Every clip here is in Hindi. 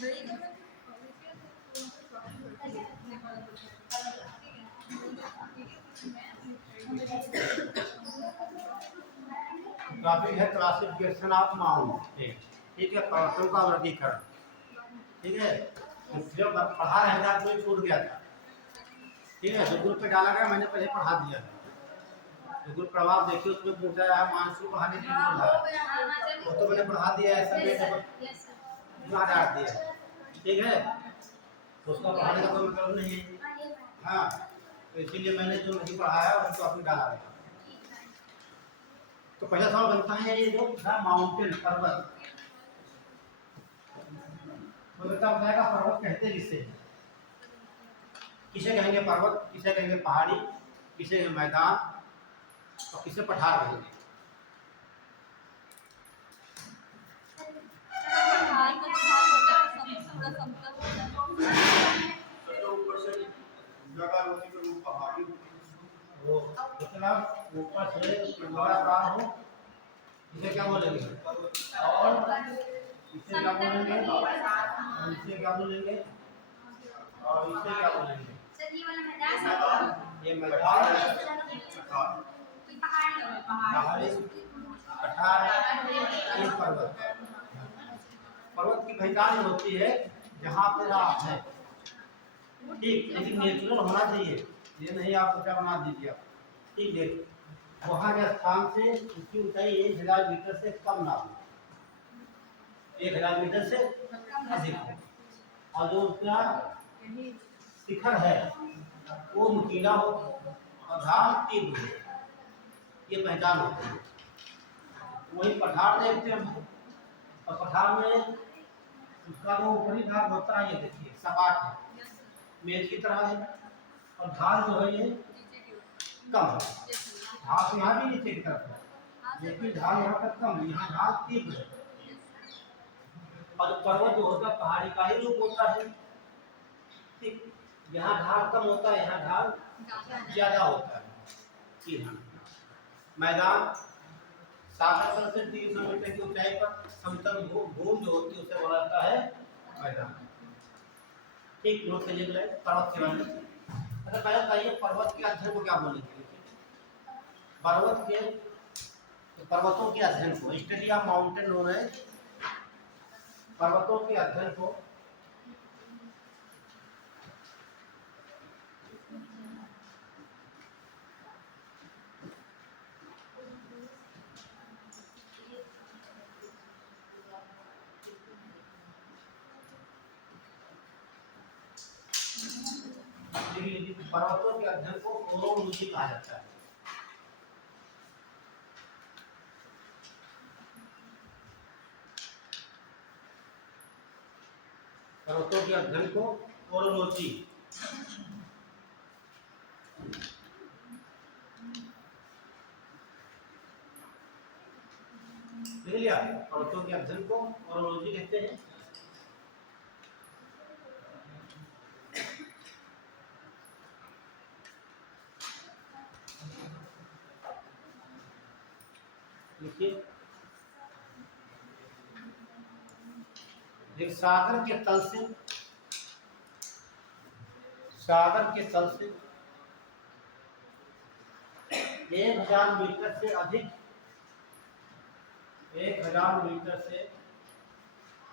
टॉपिक है क्लासिफिकेशन ऑफ माउंटेन। ठीक है, पर्वतों का वर्गीकरण। ठीक है, जो पढ़ा रहे थे आपको छूट गया था। ठीक है, जो ग्रुप पे डाला गया मैंने पहले पढ़ा दिया था। जो ग्रुप प्रभाव देखिए उसमें पूछा है मानसून बहाने के लिए वो तो मैंने पढ़ा दिया है, सब यहाँ डाल दिया। ठीक है, तो उसका पढ़ाने का कोई मतलब नहीं है। हाँ, तो इसीलिए मैंने जो नहीं पढ़ाया उसको आपने डाला है। तो पहला सवाल बनता है ये जो माउंटेन पर्वत, तो बेटा बताएगा पर्वत कहते किसे हैं? किसे कहेंगे पर्वत, किसे कहेंगे पहाड़ी, किसे कहेंगे मैदान और किसे पठार कहेंगे? वो मतलब ऊपर से बड़ा हो, इसे क्या बोलेंगे? और इसे क्या बोलेंगे? और इसे क्या बोलेंगे? और इसे क्या बोलेंगे? ये मैदान, पहाड़ी, पठार, ये पर्वत। पर्वत की पहचान होती है जहाँ पे रात है, ठीक, लेकिन नेचुरल होना चाहिए, ये नहीं आप ऊंचा बना दीजिए। ठीक है, वहाँ के स्थान से उसकी ऊंचाई 1000 मीटर से कम ना हो, 1000 मीटर से अधिक हो, और जो उसका शिखर है वो नुकीला हो और ढाल तीव्र हो, ये पहचान होती है। वही पठार देखते हैं, और पठार में उसका जो ऊपरी भाग होता है ये देखिए सपाट है, मेज की तरह है, और ढाल जो है ये कम है। ढाल यहाँ भी नीचे की तरफ है, लेकिन ढाल यहाँ तक कम है, यहाँ ढाल तीव्र है। और पर्वत जो होता है पहाड़ी का ही रूप होता है, ठीक, यहाँ ढाल कम होता है, यहाँ ढाल ज्यादा होता है। मैदान 60 से 300 मीटर की ऊंचाई पर समतल भूमि जो होती है उसे बोला जाता है मैदान। ठीक, नोट करिए पर्वत के बारे में। अच्छा पहले बताइए पर्वत के अध्ययन को क्या बोलेंगे? पर्वत के पर्वतों के अध्ययन को स्टडी ऑफ माउंटेन नोन है। पर्वतों के अध्ययन को पर्वतों के अध्ययन को ओरोलॉजी कहा जाता है। पर्वतों के अध्ययन को ओरोलॉजी, देख लिया, पर्वतों के अध्ययन को ओरोलॉजी कहते हैं। देखिए एक सागर के तल से 1000 मीटर से अधिक, 1000 मीटर से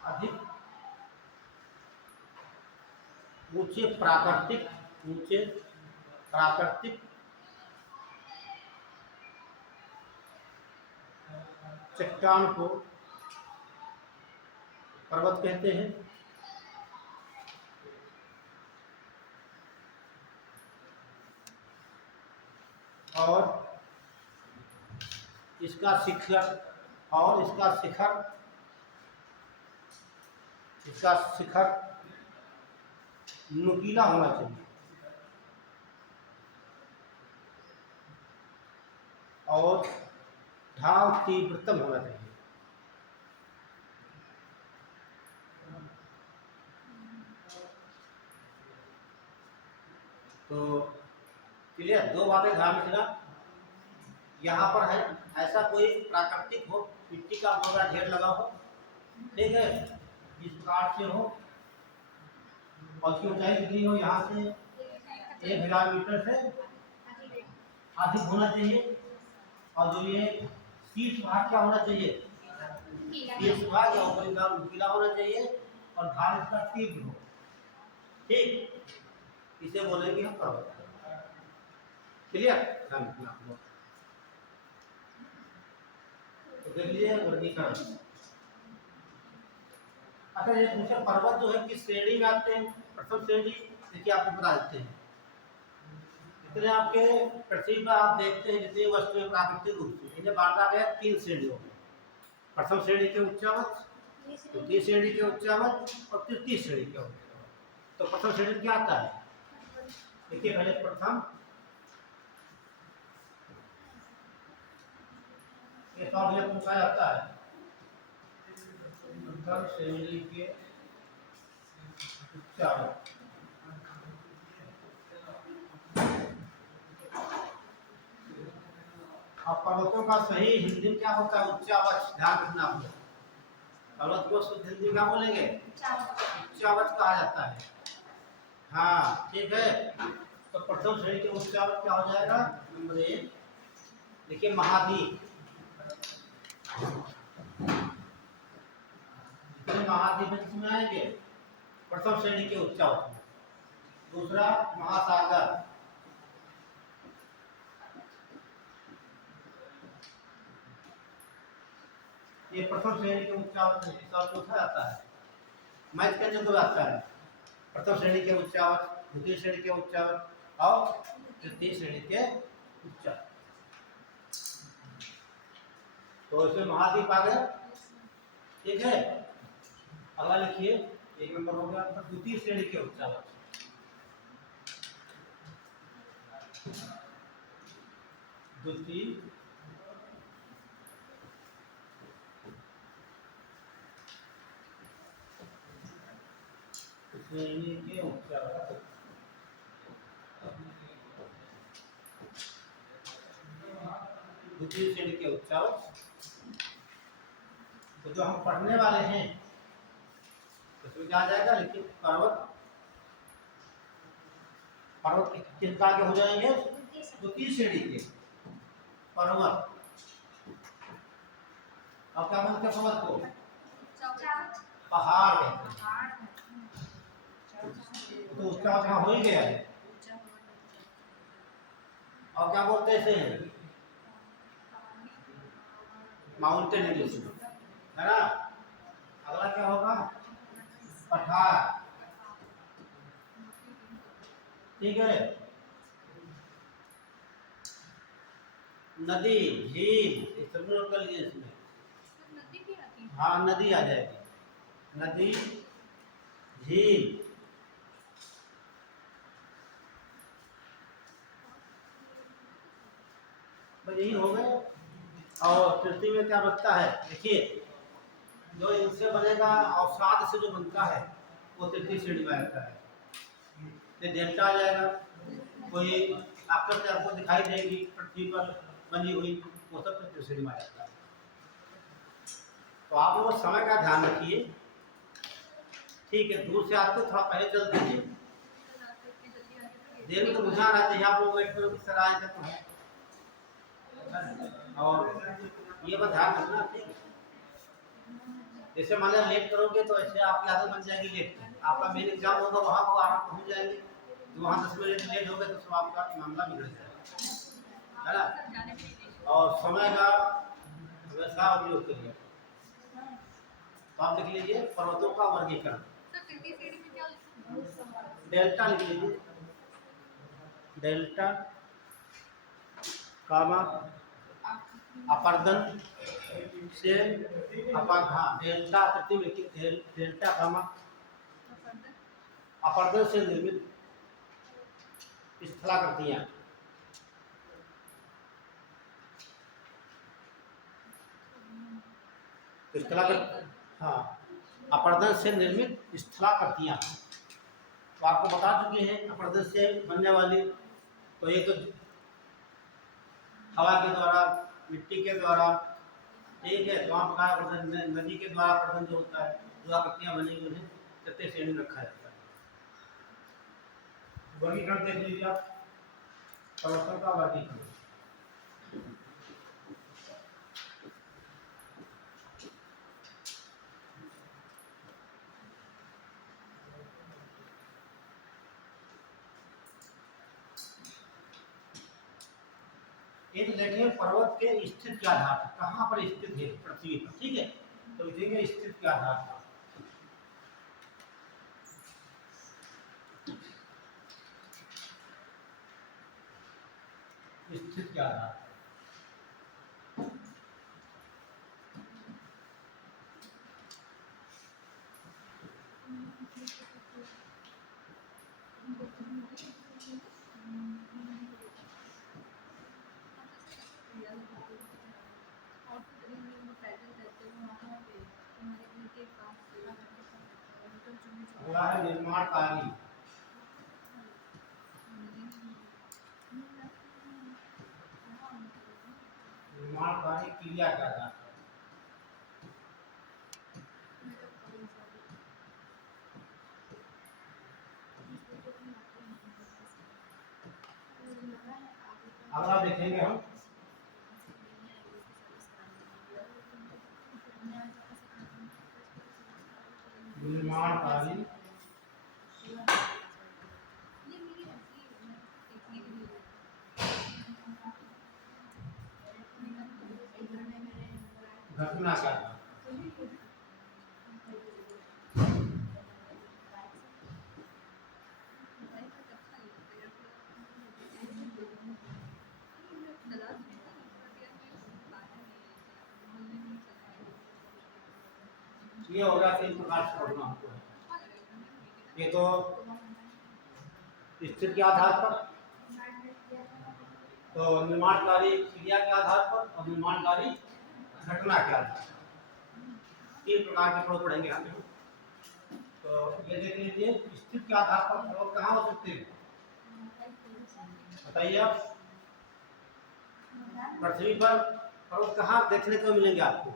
अधिक ऊंचे प्राकृतिक चट्टान को पर्वत कहते हैं। और इसका शिखर नुकीला होना चाहिए और ढाल तीव्रतम होना चाहिए। तो क्लियर, दो बातें ध्यान रखना, यहाँ पर है ऐसा कोई प्राकृतिक हो, मिट्टी का बहुत बड़ा ढेर लगा हो, ठीक है, जिस प्रकार से हो और उसकी ऊंचाई कितनी हो, यहाँ से 1000 मीटर से अधिक होना चाहिए। और जो ये शीर्ष भाग क्या होना चाहिए, शीर्ष भाग या ऊपरी भाग नुकीला होना चाहिए और भाग इसका तीव्र हो। ठीक, इसे बोलेंगे हम पर्वत। क्लियर, ध्यान रखना आप लोग। तो देख लीजिए वर्गीकरण। अच्छा, ये पूछे पर्वत जो है किस श्रेणी में आते हैं। प्रथम श्रेणी देखिए आपको बता देते हैं। जितने आपके पृथ्वी पर आप देखते हैं जितनी वस्तुएं प्राकृतिक रूप से इन्हें बांटा गया 3 श्रेणियों में। प्रथम श्रेणी के उच्चावच, द्वितीय श्रेणी के उच्चावच और तृतीय श्रेणी के उच्चावच। तो प्रथम श्रेणी क्या आता है, देखिए पहले प्रथम ये सवाल पूछा जाता है। प्रथम श्रेणी के उच्चावच, और पर्वतों का सही हिंदी में क्या होता है, उच्चावच। ध्यान रखना आप लोग, पर्वत को शुद्ध हिंदी क्या बोलेंगे, उच्चावच कहा जाता है। हाँ ठीक है। तो प्रथम श्रेणी के उच्चावच क्या हो जाएगा, नंबर 1 देखिए महाद्वीप। महाद्वीप किसमें आएंगे, प्रथम श्रेणी के उच्चावच में। दूसरा महासागर, ये प्रथम श्रेणी के उच्चावच में पूछा जाता है। मैथ के अंदर तो आता है प्रथम श्रेणी के उच्चावच, द्वितीय श्रेणी के उच्चावच और तृतीय श्रेणी के उच्चावच। तो इसमें महाद्वीप आ गया। ठीक है, अगला लिखिए 1 नंबर हो गया द्वितीय श्रेणी के उच्चावच। द्वितीय श्रेणी के उच्चावच। द्वितीय श्रेणी के उच्चावच तो जो हम पढ़ने वाले हैं उसमें क्या आ जाएगा, लेकिन पर्वत, पर्वत किस प्रकार के हो जाएंगे, द्वितीय श्रेणी के पर्वत। और क्या बोलते हैं पर्वत को, पहाड़ कहते हैं। तो उसका वहां हो ही गया है। और क्या बोलते हैं इसे, माउंटेन इंग्लिश में, है ना। अगला क्या होगा, पठार। ठीक है, नदी, झील, इस सब नोट कर लीजिए इसमें। हाँ नदी आ जाएगी, नदी, झील, यही हो गए। और तृतीय में क्या बचता है, देखिए जो इनसे बनेगा अवसाद से जो बनता है वो तृतीय श्रेणी में आता है। ये डेल्टा आ जाएगा, कोई आकृति आपको दिखाई देगी पृथ्वी पर बनी हुई, वो सब तृतीय श्रेणी में आ जाता है। तो आप लोग समय का ध्यान रखिए। ठीक है, दूर से आते थोड़ा पहले चल दीजिए, देर में तो रुझान आ चाहिए। आप लोग वेट करो किस तरह आए तक है। और ये बात ध्यान रखना, ठीक। जैसे मान लिया लेट करोगे तो ऐसे आपकी आदत बन जाएगी लेट। आपका मेन एग्जाम होगा वहाँ को आप पहुँच जाएंगे, तो वहाँ 10 मिनट लेट हो गए तो सब आपका मामला बिगड़ जाएगा, है ना। और समय का व्यवस्था उपयोग करिए। तो आप लिख लीजिए पर्वतों का वर्गीकरण। डेल्टा लिख लीजिए, डेल्टा कामा अपर्दन से हाँ डेल्टा तृतीय में लिखिए, डेल्टा कामा अपर्दन से निर्मित स्थलाकृतियां। हाँ अपर्दन से निर्मित स्थलाकृतियां। तो आपको बता चुके हैं अपर्दन से बनने वाली, तो ये तो हवा के द्वारा, मिट्टी के द्वारा, ठीक है। तो वहाँ पर नदी के द्वारा अपर्दन जो होता है, जो आकृतियाँ बनी हुई हैं तृतीय श्रेणी में रखा जाता है। वर्गीकरण देख लीजिए आप, पर्वतों का वर्गीकरण। ये तो देखिए पर्वत के स्थित के आधार पर कहाँ पर स्थित है पृथ्वी पर, ठीक है, तो देखिए स्थित के आधार पर, स्थित के आधार पर अगला है निर्माणकारी। निर्माणकारी क्रिया के आधार पर, अगला देखेंगे हम निर्माणकारी घटना का ये होगा कि प्रकार से पढ़ना हमको है। ये तो स्थिति के आधार पर, तो निर्माणकारी क्रिया के आधार पर और निर्माणकारी घटना के आधार पर, तीन प्रकार के प्रयोग पढ़ेंगे हम। तो ये देख लीजिए स्थिति के आधार पर प्रयोग कहाँ हो सकते हैं, बताइए आप। पृथ्वी पर पर्वत कहाँ देखने को मिलेंगे आपको,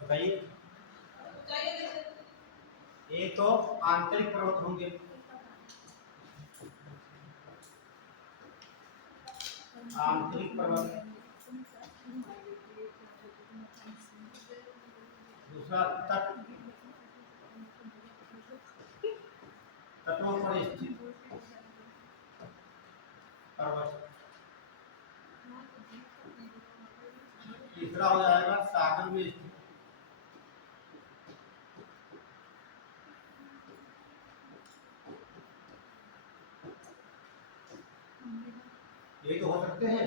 बताइए। एक तो आंतरिक पर्वत होंगे, आंतरिक पर्वत, दूसरा तट, तटों पर स्थित पर्वत, तीसरा हो जाएगा सागर में स्थित, ये तो हो सकते हैं।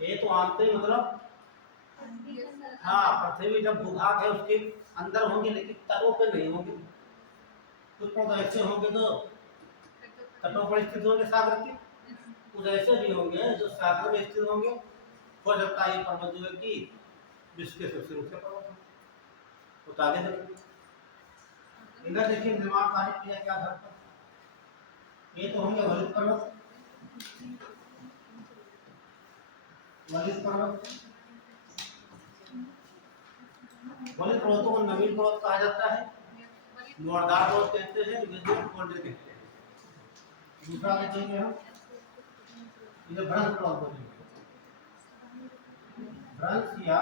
ये तो आंतरिक मतलब हाँ, पृथ्वी जब भूभाग है उसके अंदर होंगे, लेकिन तटों पे नहीं होंगे। कुछ पौधे ऐसे होंगे तो तटों पर स्थित होंगे सागर के, कुछ ऐसे भी होंगे जो सागर में स्थित होंगे। हो सकता है ये पर्वत जो है कि विश्व के सबसे ऊंचे पर्वत हो, तो आगे देखिए इधर देखिए निर्माणकारी क्रिया के आधार पर, ये तो होंगे वलित पर्वत, वलित पर्वत, वलित पर्वतों को नवीन पर्वत कहा जाता है, नोरदार पर्वत कहते हैं, ये जो गोल्डन कहते हैं। दूसरा देखेंगे हम इधर भ्रंश पर्वत बोलेंगे, भ्रंश या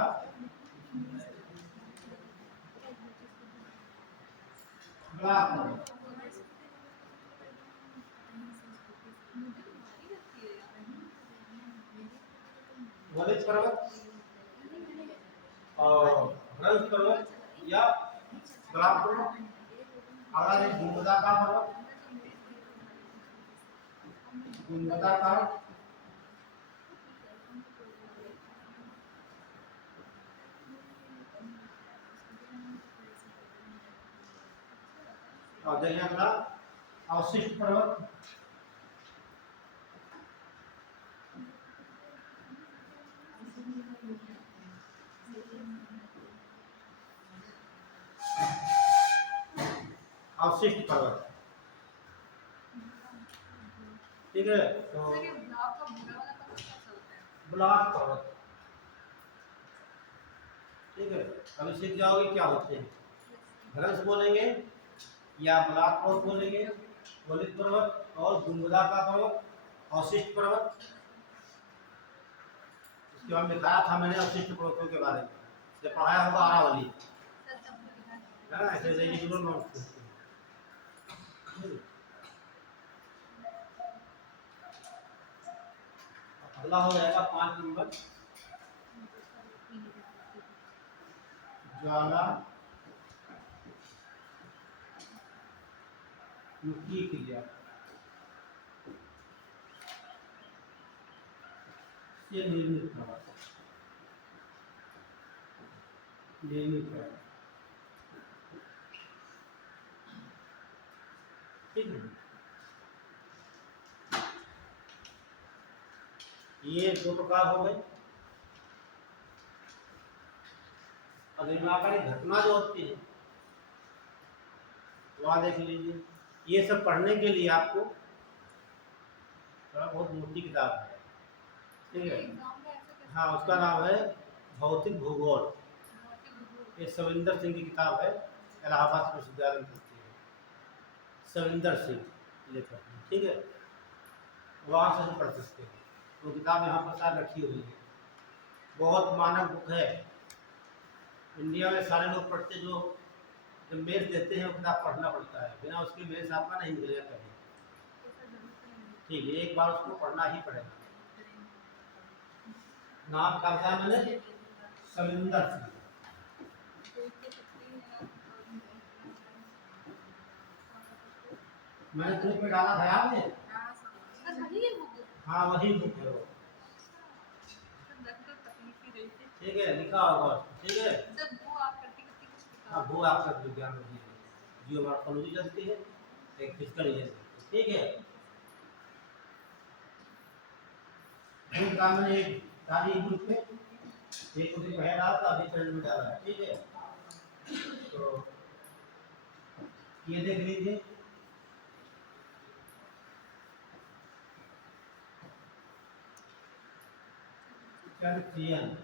ब्लॉक पर्वत, वलित पर्वत और भ्रंश पर्वत या ब्लॉक पर्वत। अगला है गुंबदाकार पर्वत, गुंबदाकार, और देखिए अगला अवशिष्ट पर्वत, अवशिष्ट पर्वत, ठीक है। तो ब्लॉक पर्वत, ठीक है, अभी सीख जाओगे क्या होते हैं। भ्रंश बोलेंगे या बलात् पर्वत बोलेंगे, वलित पर्वत और गुंगुदा का पर्वत, अवशिष्ट पर्वत। इसके बाद बताया था मैंने अवशिष्ट पर्वतों के बारे में, जब पढ़ाया होगा आरावली है ना, ऐसे रेजिडुअल माउंटेन। अगला हो जाएगा 5 नंबर, ज्वाला मुखी क्रिया। ये निर्मित प्रवाह, निर्मित प्रवाह, ठीक है। ये 2 प्रकार हो गए। अब निर्माकारी घटना जो होती है वहाँ देख लीजिए। ये सब पढ़ने के लिए आपको थोड़ा बहुत मोटी किताब है, ठीक है। हाँ, उसका नाम है भौतिक भूगोल। ये सविंदर सिंह की किताब है, इलाहाबाद विश्वविद्यालय में पढ़ती है, सविंदर सिंह लेखक, ठीक है। वहाँ से हम पढ़ सकते हैं। वो किताब यहाँ पर साथ रखी हुई है, बहुत मानक बुक है। इंडिया में सारे लोग पढ़ते, जो जब मेल्स देते हैं वो किताब पढ़ना पड़ता है, बिना उसके मेल्स आपका नहीं मिलेगा कभी, ठीक है। एक बार उसको पढ़ना ही पड़ेगा। नाम क्या बताया मैंने, सविंदर सिंह। मैंने ग्रुप में डाला था याद है, हाँ वही बुक है वो, ठीक है, लिखा होगा, ठीक है। हाँ, भू आकृति विज्ञान में जियोमॉर्फोलॉजी चलती है, एक फिजिकल इमेज, ठीक है। ग्रुप का मैंने एक डाली ग्रुप पे, एक उसे पहले डाला था, अभी चैनल में डाला है, ठीक है। तो ये देख लीजिए, कैल्शियम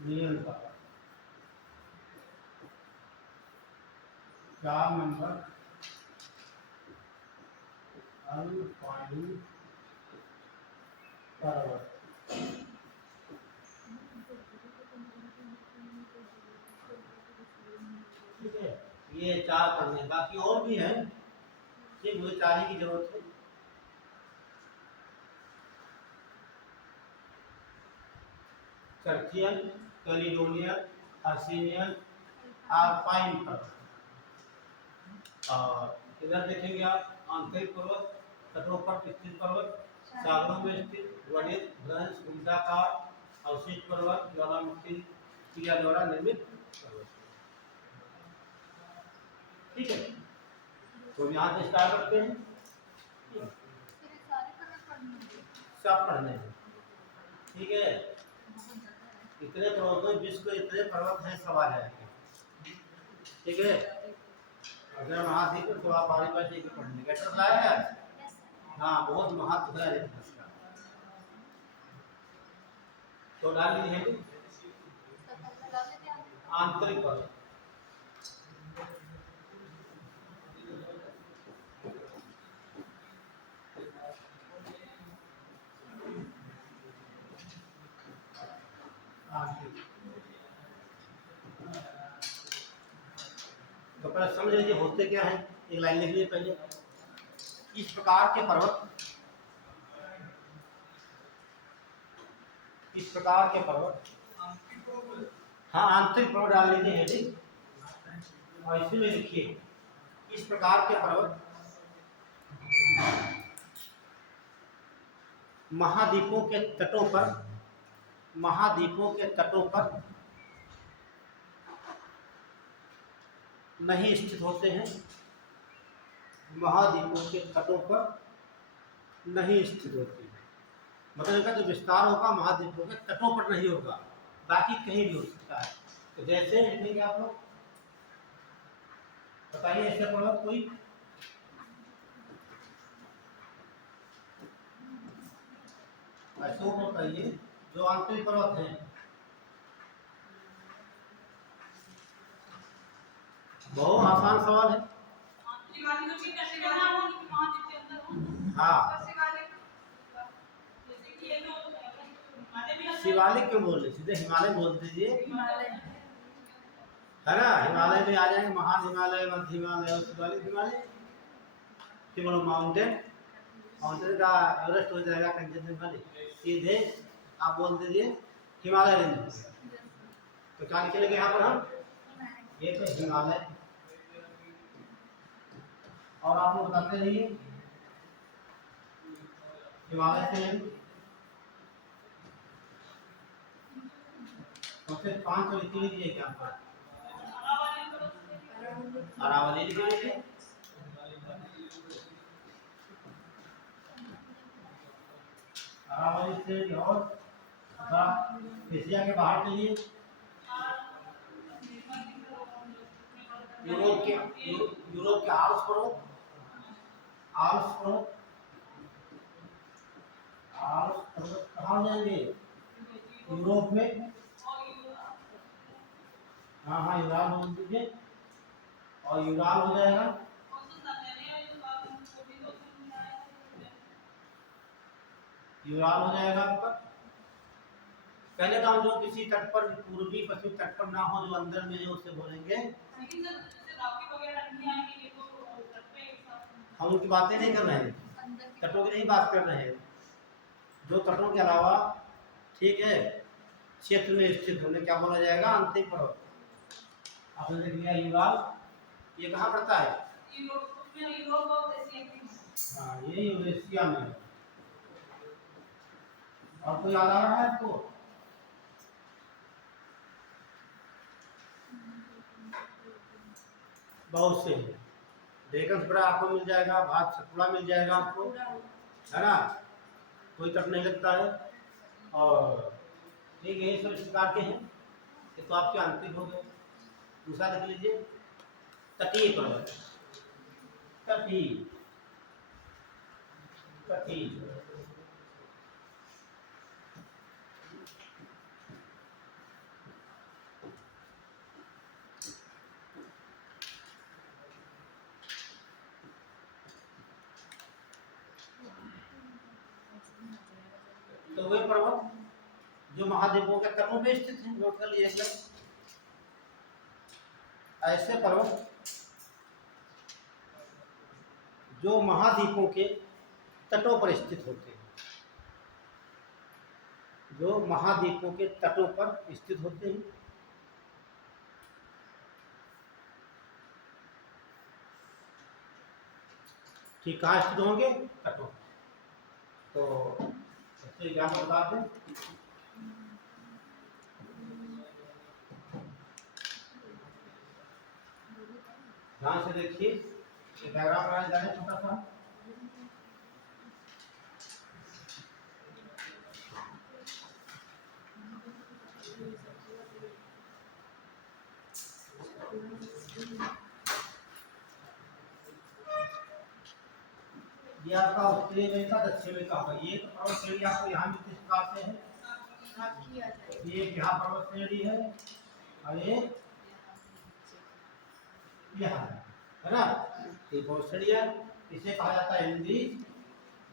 नियंत्रण 4 नंबर अल्पाइन पर्वत, ठीक है। ये 4 पढ़ने, बाकी और भी हैं, सिर्फ मुझे 4 ही की जरूरत है। सर्चियन, कैलिडोनियन, हर्सिनियन, अल्पाइन पर्वत। और इधर देखेंगे आप आंतरिक पर्वत, तटों पर स्थित पर्वत, सागरों में स्थित वडित भ्रंश गुंडाकार अवशिष्ट पर्वत, ज्वालामुखी क्रिया द्वारा निर्मित पर्वत, ठीक है। तो यहाँ से स्टार्ट करते हैं, सब पढ़ने हैं, ठीक है। इतने पर्वत, विश्व के इतने पर्वत हैं, सब आ जाएंगे, ठीक है। अगर हम हाथ देखें तो आप बारी बारी देख पढ़ लेंगे। लेटर लाया है, हाँ, बहुत महत्व है रेफरेंस का, तो डाल लीजिए आंतरिक पर्वत। तो पहले समझ लीजिए होते क्या है, एक लाइन लिख लीजिए पहले। इस प्रकार के पर्वत, इस प्रकार के पर्वत, हाँ आंतरिक पर्वत डाल लीजिए हेडिंग, और इसी में लिखिए इस प्रकार के पर्वत महाद्वीपों के तटों पर, महाद्वीपों के तटों पर नहीं स्थित होते हैं, महाद्वीपों के तटों पर नहीं स्थित होते हैं। मतलब इनका जो विस्तार होगा महाद्वीपों के तटों पर नहीं होगा, बाकी कहीं भी हो सकता है। तो जैसे लिखेंगे आप लोग, बताइए ऐसे पर्वत कोई, ऐसे बताइए जो आंतरिक पर्वत हैं। बहुत आसान सवाल है। हाँ, शिवालिक क्यों बोल रहे, सीधे हिमालय बोल दीजिए, है ना। हिमालय में आ जाएंगे, महान हिमालय, मध्य हिमालय और शिवालिक हिमालय। फिर बोलो माउंटेन, माउंटेन का एवरेस्ट हो जाएगा कंचनजंगा, सीधे आप बोल दीजिए हिमालय रेंज। तो क्या लिखेंगे यहाँ पर हम, ये तो हिमालय। और आप लोग बताते रहिए हिमालय से सबसे 5 तो लिख लीजिए क्या पर, अरावली लिख लीजिए, अरावली से। और एशिया के बाहर के लिए यूरोप के आल्प्स पर्वत, आल्प्स पर्वत, आल्प्स पर्वत कहाँ जाएंगे, यूरोप में। हाँ हाँ, यूराल बोल दीजिए, और यूराल हो जाएगा, यूराल हो जाएगा आपका। पहले तो हम जो किसी तट पर, पूर्वी पश्चिमी तट पर ना हो, जो अंदर में जो, उसे बोलेंगे। हम उनकी बातें नहीं कर रहे हैं, तटों की नहीं बात कर रहे हैं, जो तटों के अलावा, ठीक है, क्षेत्र में स्थित होने क्या बोला जाएगा, आंतरिक पर्वत। आपने देख लिया यूराल, ये कहाँ पड़ता है, हाँ ये यूरेशिया में है। और कोई याद आ रहा है आपको, बहुत से हैं। डेकन बड़ा आपको मिल जाएगा, भारत सतपुड़ा मिल जाएगा आपको, है ना, कोई तट नहीं लगता है। और ठीक है, सब इस प्रकार के हैं, ये तो आपके आंतरिक हो गए। दूसरा लिख लीजिए तटीय पर्वत, तटीय, तटीय। तो वे पर्वत जो महाद्वीपों के तटों में स्थित हैं, नोट कर लीजिएगा। ऐसे पर्वत जो महाद्वीपों के तटों पर स्थित होते हैं, जो महाद्वीपों के तटों पर स्थित होते हैं, ठीक कहाँ स्थित होंगे, तटों। तो सबसे क्या बता दें, ध्यान से देखिए, डायग्राम बनाया जाए छोटा सा। ये आपका उत्तरी अमेरिका, दक्षिण अमेरिका होगा। ये पर्वत श्रेणी आपको यहाँ भी किस प्रकार से है, ये यहाँ पर्वत श्रेणी है, और ये यहाँ है ना, ये पर्वत श्रेणी है। इसे कहा जाता है एंडीज,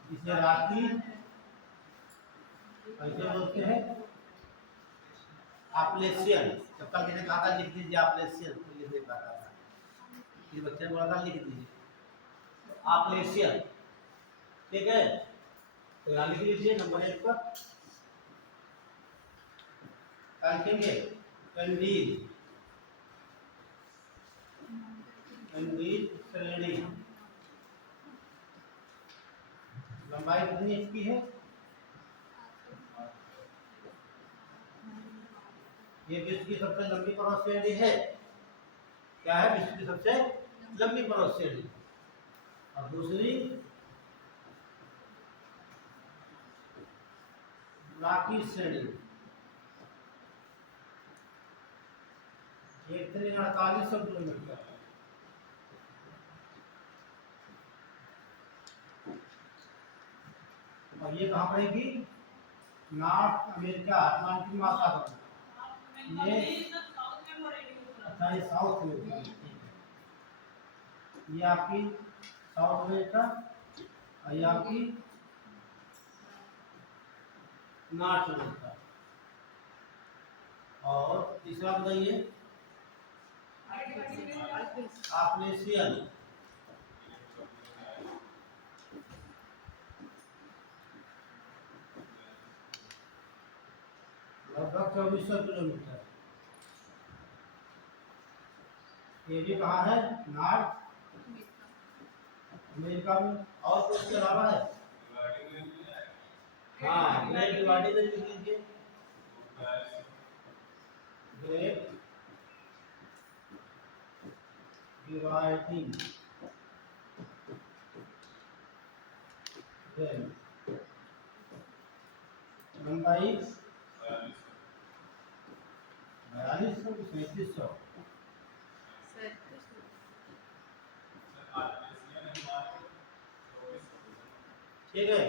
इसे राकी, ऐसे बोलते हैं एप्लेशियन। जब कल किसी कहा था लिख दीजिए एप्लेशियन, तो ये नहीं पता था, ये बच्चे ने बोला था लिख दीजिए एप्लेशियन, ठीक है। तो यहाँ लिख लीजिए नंबर 1 पर क्या लिखेंगे, एंडीज, एंडीज श्रेणी। लंबाई कितनी इसकी है, ये विश्व की सबसे लंबी पर्वत श्रेणी है। क्या है? विश्व की सबसे लंबी पर्वत श्रेणी। और दूसरी राकी श्रेणी, 4800 किलोमीटर। और ये कहाँ पड़ेगी? नॉर्थ अमेरिका, अटलांटिक महासागर। ये अच्छा, ये साउथ में, ये आपकी साउथ अमेरिका और ये आपकी नॉर्थ अमेरिका। और तीसरा बताइए, आपलेशियन, लगभग 2400 किलोमीटर। ये भी कहाँ है? नॉर्थ अमेरिका में। और कुछ के अलावा है? हाँ, ग्रेट डिवाइडिंग लिख लीजिए, ग्रेट डिवाइडिंग लंबाई 4200 की 3700। ठीक है,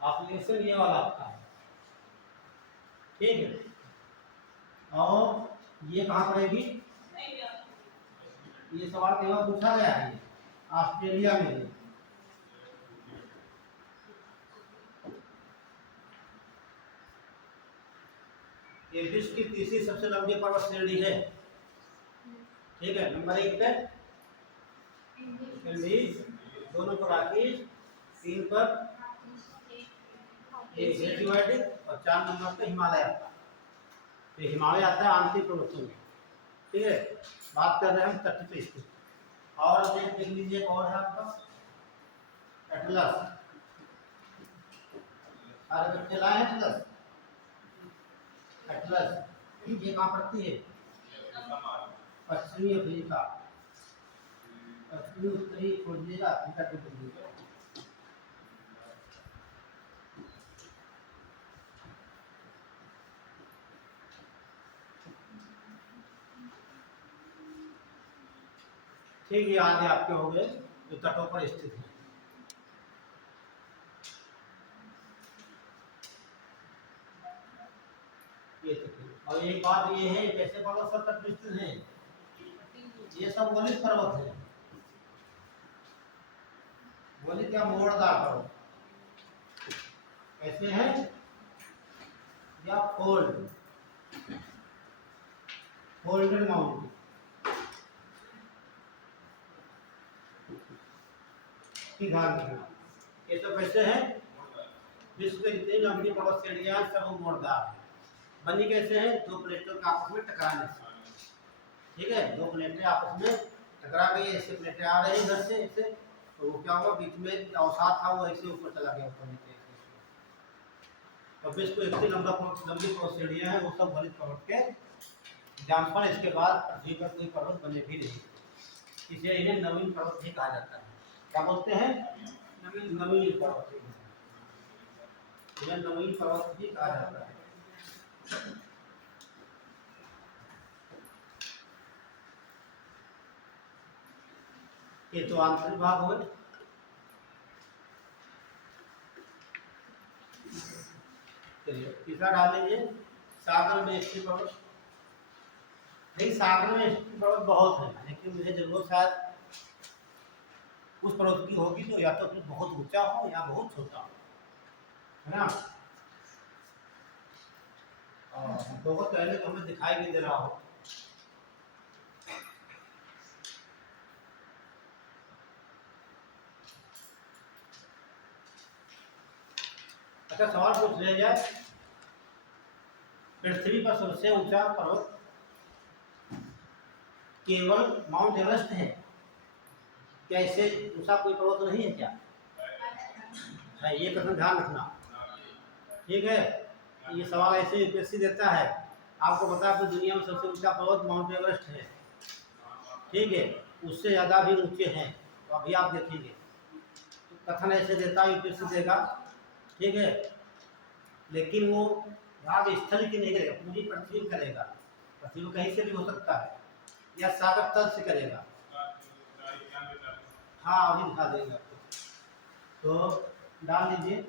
एप्लीकेशन ये वाला आपका है। ठीक है, और ये कहाँ पड़ेगी? ये सवाल कई बार पूछा गया है, ऑस्ट्रेलिया में। ये विश्व की तीसरी सबसे लंबी पर्वत श्रेणी है। ठीक है, नंबर 1 पे एल्ब्रिज, 2 पर राकीज, 3 पर ये ग्रेट डिवाइडिंग और 4 नंबर पे हिमालय आता है। तो हिमालय आता है आंतरिक पर्वतों में। ठीक है, बात कर रहे हैं हम तट पे स्थित। और देख लीजिए, और है आपका एटलस। सारे बच्चे लाए हैं एटलस? एटलस ये कहाँ पड़ती है? पश्चिमी अफ्रीका, पश्चिमी उत्तरी खोजिएगा, अफ्रीका के खोजिएगा। ठीक है, आगे आपके हो गए जो तटों पर स्थित है। ये और एक बात ये है, कैसे पर्वत सब तट स्थित है? ये सब वलित पर्वत है। वलित या मोड़दार पर्वत कैसे हैं? या फोल्डेड माउंटेन। ध्यान रखना, ये सब कैसे हैं? विश्व की जितनी लंबी पर्वत श्रेणियां सब मोड़दार बनी। कैसे है? दो प्लेटों के आपस में टकराने से। ठीक है, दो प्लेटें आपस में टकरा गई, ऐसे प्लेटें आ रही इधर से ऐसे, तो वो क्या हुआ, बीच में अवसाद था, वो ऐसे ऊपर चला गया, ऊपर नीचे। और विश्व की इतनी लंबी पर्वत श्रेणियां हैं, वो सब वलित पर्वत के एग्जाम्पल। इसके बाद पृथ्वी पर कोई पर्वत बने भी नहीं, इसलिए इन्हें नवीन पर्वत भी कहा जाता है। क्या बोलते हैं? नवीन पर्वत, इन्हें नवीन पर्वत भी कहा जाता है। ये तो आंतरिक भाग हो गए। चलिए तीसरा डाल लीजिए, सागर में स्थित पर्वत। नहीं, सागर में स्थित पर्वत बहुत है, लेकिन मुझे जरूरत शायद उस पर्वत की होगी तो या तो बहुत ऊंचा हो या बहुत छोटा हो, है ना? तो पहले तो हमें दिखाई भी दे रहा हो। अच्छा, सवाल पूछ लिया जाए, पृथ्वी पर सबसे ऊंचा पर्वत केवल माउंट एवरेस्ट है क्या? इससे ऊंचा कोई पर्वत नहीं है क्या? है, ये प्रश्न ध्यान रखना। ठीक है, ये सवाल ऐसे यूपीएससी देता है आपको पता है पूरी दुनिया में सबसे ऊंचा पर्वत माउंट एवरेस्ट है, ठीक है, उससे ज़्यादा भी ऊंचे हैं, तो अभी आप देखेंगे। तो कथन ऐसे देता है, यूपीएससी देगा, ठीक है, लेकिन वो भाग स्थल की नहीं करेगा, पूरी पृथ्वी में करेगा। पृथ्वी में कहीं से भी हो सकता है, या सागर तल से करेगा। हाँ अभी दिखा देंगे आपको, तो डाल दीजिए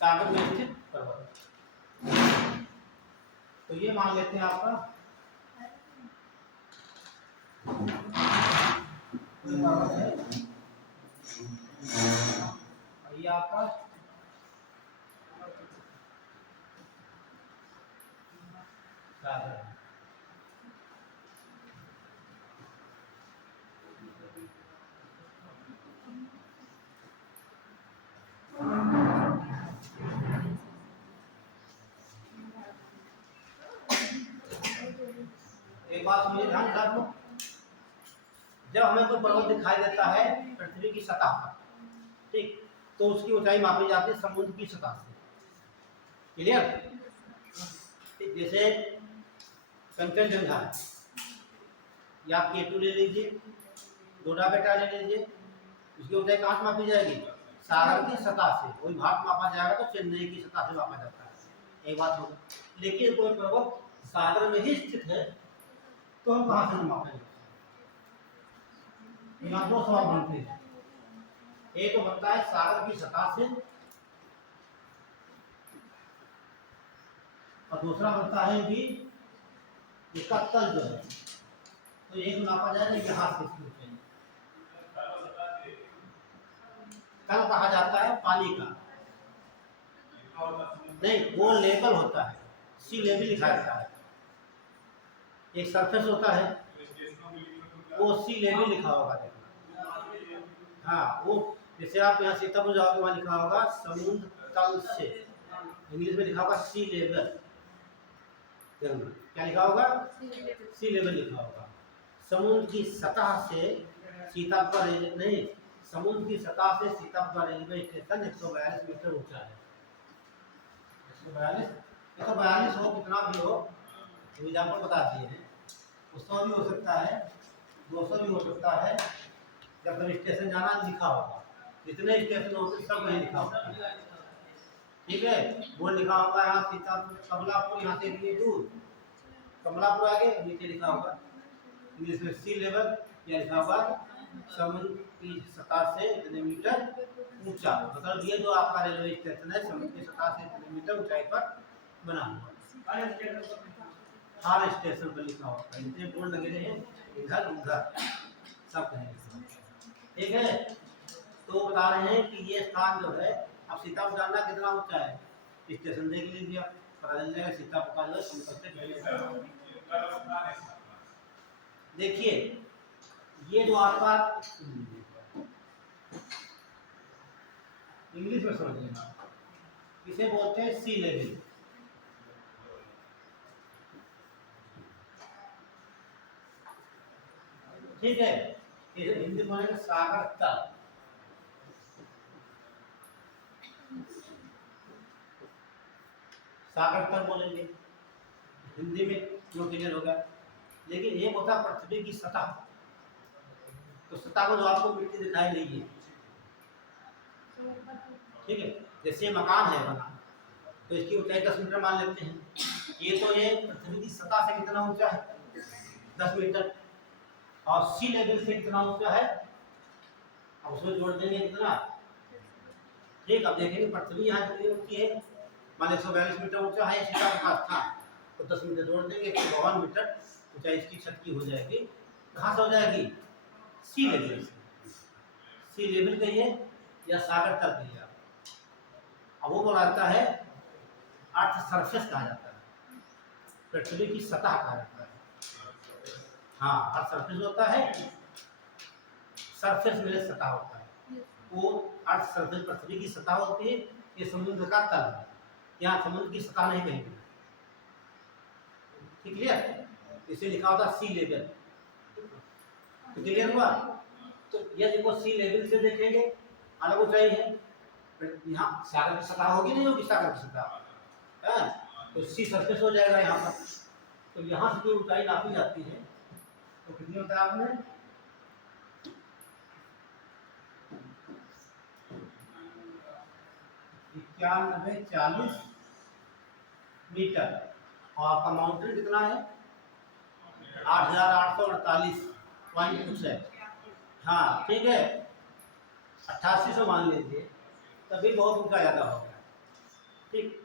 सागर में स्थित पर्वत। तो ये मान लेते हैं आपका पर्वत है, और ये आपका सागर है। एक बात सुनिए ध्यान से आप लोग, जब हमें कोई पर्वत दिखाई देता है पृथ्वी की सतह पर, ठीक, तो उसकी ऊंचाई मापी जाती है समुद्र की सतह से। क्लियर? जैसे कंचनजंगा है, या आप केटू ले लीजिए, डोडा बेटा ले लीजिए, उसकी ऊंचाई कहाँ से मापी जाएगी? सागर की सतह से। वही भाग मापा जाएगा तो चेन्नई की सतह से मापा जाता है। एक बात होगी, लेकिन कोई पर्वत सागर में ही स्थित है तो हम कहाँ से मापेंगे? यहाँ दो सवाल बनते हैं, एक तो बनता है सागर की सतह से, और दूसरा बनता है कि इसका तल जो है, तो एक नापा जाएगा यहाँ से इसकी ऊंचाई। तल कहा जाता है पानी का, नहीं वो लेवल होता है, सी लेवल लिखा जाता है। एक सरफेस होता है, वो सी लेवल लिखा होगा, देखना। हाँ वो जैसे आप यहाँ सीतापुर जाओगे वहाँ लिखा होगा समुद्र तल से, इंग्लिश में लिखा होगा सी लेवल। क्या लिखा होगा? सी लेवल लिखा होगा। समुद्र की सतह से सीतापुर नहीं, समुद्र की सतह से सीतापुर रेलवे स्टेशन 142 मीटर ऊंचा है। 142 हो, कितना भी हो, एग्जाम्पल बता दिए हैं। 100 भी हो सकता है, 200 भी हो सकता है। जब तक स्टेशन जाना लिखा होगा, जितने स्टेशन होते सब नहीं लिखा होगा, ठीक है। बोर्ड लिखा होगा यहाँ सीतापुर कमलापुर, यहाँ से इतनी दूर कमलापुर आगे, नीचे लिखा होगा इंग्लिश में सी लेवल, या लिखा होगा समुद्र की सतह से इतने मीटर ऊंचा। मतलब ये जो आपका रेलवे स्टेशन है समुद्र की सतह से इतने मीटर ऊंचाई पर बना हुआ। हर स्टेशन पर लिखा होगा, इतने बोर्ड लगे रहे इधर उधर सब कहीं, ठीक है। तो बता रहे हैं कि ये स्थान जो है, अब सीतापुर जानना कितना ऊंचा है, स्टेशन देख लीजिए आप, पता चल जाएगा सीतापुर का जो है समुद्र से। देखिए ये जो आपका इंग्लिश में समझ लेना, इसे बोलते हैं सी लेवल, ठीक है। इसे हिंदी बोलेंगे सागर तल। सागर तल बोलेंगे हिंदी में, जो क्लियर होगा। लेकिन एक होता है पृथ्वी की सतह, तो सतह को जो आपको मिट्टी दिखाई देगी, ठीक है। जैसे मकान है बना, तो इसकी ऊंचाई 10 मीटर मान लेते हैं, ये तो ये पृथ्वी की सतह से कितना ऊंचा है? 10 मीटर। और सी लेवल से कितना ऊंचा है? अब उसमें जोड़ देंगे कितना, ठीक। अब देखेंगे पृथ्वी यहाँ कितनी ऊंची है, मान 142 मीटर ऊंचा है सीतापुर का स्थान, तो 10 मीटर जोड़ देंगे, 152 मीटर ऊंचाई इसकी छत की हो जाएगी। कहाँ से हो जाएगी? सी लेवल से। सी लेवल कहिए या सागर तल कहिए आप। अब वो बोलाता है अर्थ सरफेस कहा जाता है, पृथ्वी की सतह कहा जाता है। हाँ अर्थ सरफेस होता है, सरफेस में सतह होता है, वो अर्थ सरफेस पृथ्वी की सतह होती है, ये समुद्र का तल है, यहाँ समुद्र की सतह नहीं कहेंगे, ठीक है। इसे लिखा होता सी लेवल, तो क्लियर हुआ। तो ये देखो सी लेवल से देखेंगे अलग ऊंचाई है, यहाँ सागर की सतह होगी नहीं होगी, सागर की सतह है, तो सी सरफेस हो जाएगा यहाँ पर। तो यहाँ से जो ऊंचाई नापी जाती है तो कितनी होता है आपने 9140 मीटर और आपका माउंटेन कितना है 8848 कुछ है। हाँ ठीक है 8800 मान लीजिए तभी बहुत ऊंचा ज़्यादा हो गया। ठीक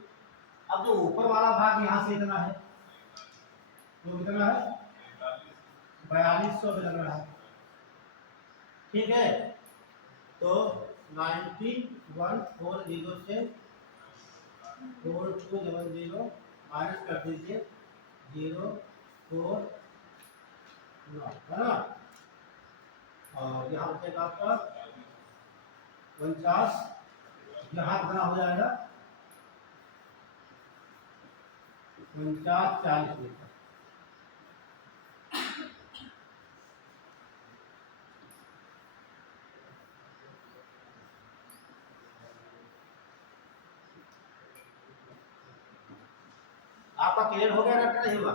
अब जो ऊपर वाला भाग यहाँ से इतना है तो कितना है 4200 लग रहा है। ठीक है तो 9140 से 4200 माइनस कर दीजिए 049 है ना और यहाँ बचेगा आपका 49 यहाँ कितना हो जाएगा 4940 मीटर। आपका क्लियर हो गया डॉक्टर नहीं हुआ?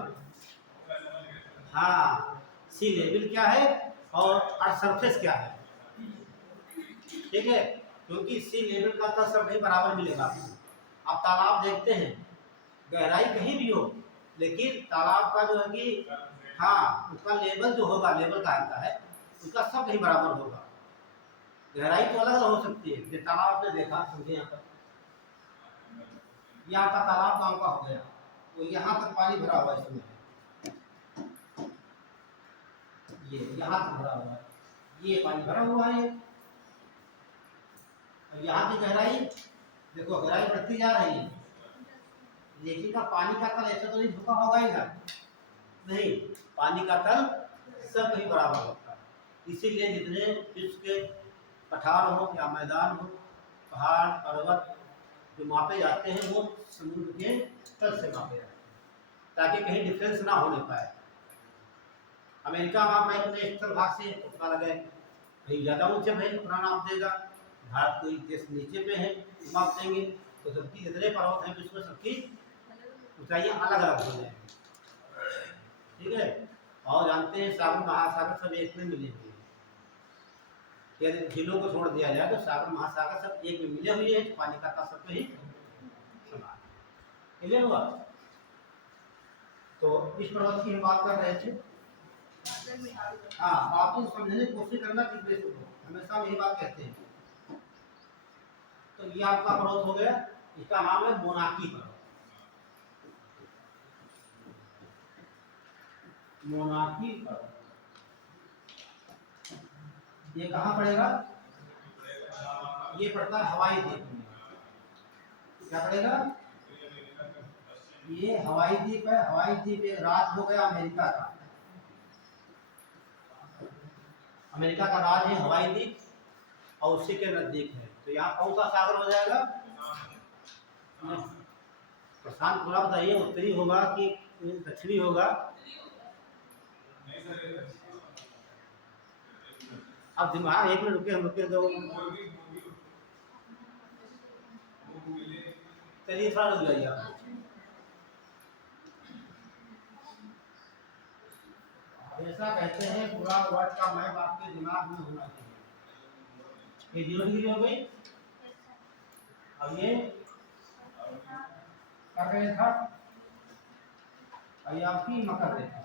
हाँ सी लेवल क्या है और अर्थ सरफेस क्या है। ठीक है क्योंकि सी लेवल का तो सब नहीं बराबर मिलेगा आपको। आप तालाब देखते हैं गहराई कहीं भी हो लेकिन तालाब का जो है कि हाँ उसका लेवल जो होगा लेवल का आता है उसका सब नहीं बराबर होगा। गहराई तो अलग अलग हो सकती है। ये तालाब आपने देखा समझे यहाँ पर यहाँ का तालाब गाँव का हो गया तो यहाँ तक पानी भरा हुआ इसमें ये यहाँ तक भरा हुआ है ये पानी भरा हुआ है और यहाँ की गहराई देखो गहराई बढ़ती जा रही है लेकिन का पानी का तल ऐसा तो नहीं झुका होगा ही ना नहीं पानी का तल सब कहीं बराबर होता है। इसीलिए जितने विश्व के पठार हो या मैदान हो पहाड़ पर्वत जो मापे जाते हैं वो समुद्र के तल से मापे जाते हैं ताकि कहीं डिफरेंस ना होने पाए। अमेरिका माप में अपने स्थल भाग से तो पता लगे कहीं ज़्यादा ऊंचे पे अपना नाप देगा भारत कोई देश नीचे पे है माप देंगे तो सबकी जितने पर्वत हैं विश्व में सबकी ऊंचाइयाँ अलग अलग हो जाएंगी। ठीक है और जानते हैं सागर महासागर सब एक में मिले हुए हैं। यदि झीलों को छोड़ दिया जाए तो सागर महासागर सब एक में मिले हुए हैं तो पानी का ताप सब ही समान क्लियर हुआ। तो इस पर्वत की हम बात कर रहे थे। हाँ आप तो समझने की कोशिश करना कि बेस को हमेशा यही बात कहते हैं। तो ये आपका पर्वत हो गया इसका नाम है मोनाकी पर्वत। मोनाकी पर्वत ये कहाँ पड़ेगा ये पड़ता है हवाई द्वीप में। क्या पड़ेगा ये हवाई द्वीप है। हवाई द्वीप एक राज्य हो गया अमेरिका का। अमेरिका का राज्य है हवाई द्वीप और उसी के नजदीक है। तो यहाँ कौन सा सागर हो जाएगा प्रशांत पूरा बताइए उत्तरी होगा कि दक्षिणी होगा। अब दिमाग एक मिनट रुके हम रुके दो चलिए थोड़ा रुक जाइए आप। ऐसा कहते हैं पूरा वर्ड का मैप आपके दिमाग में होना चाहिए। ये 0 डिग्री हो गई। अब ये कर रेखा और ये आपकी मकर रेखा।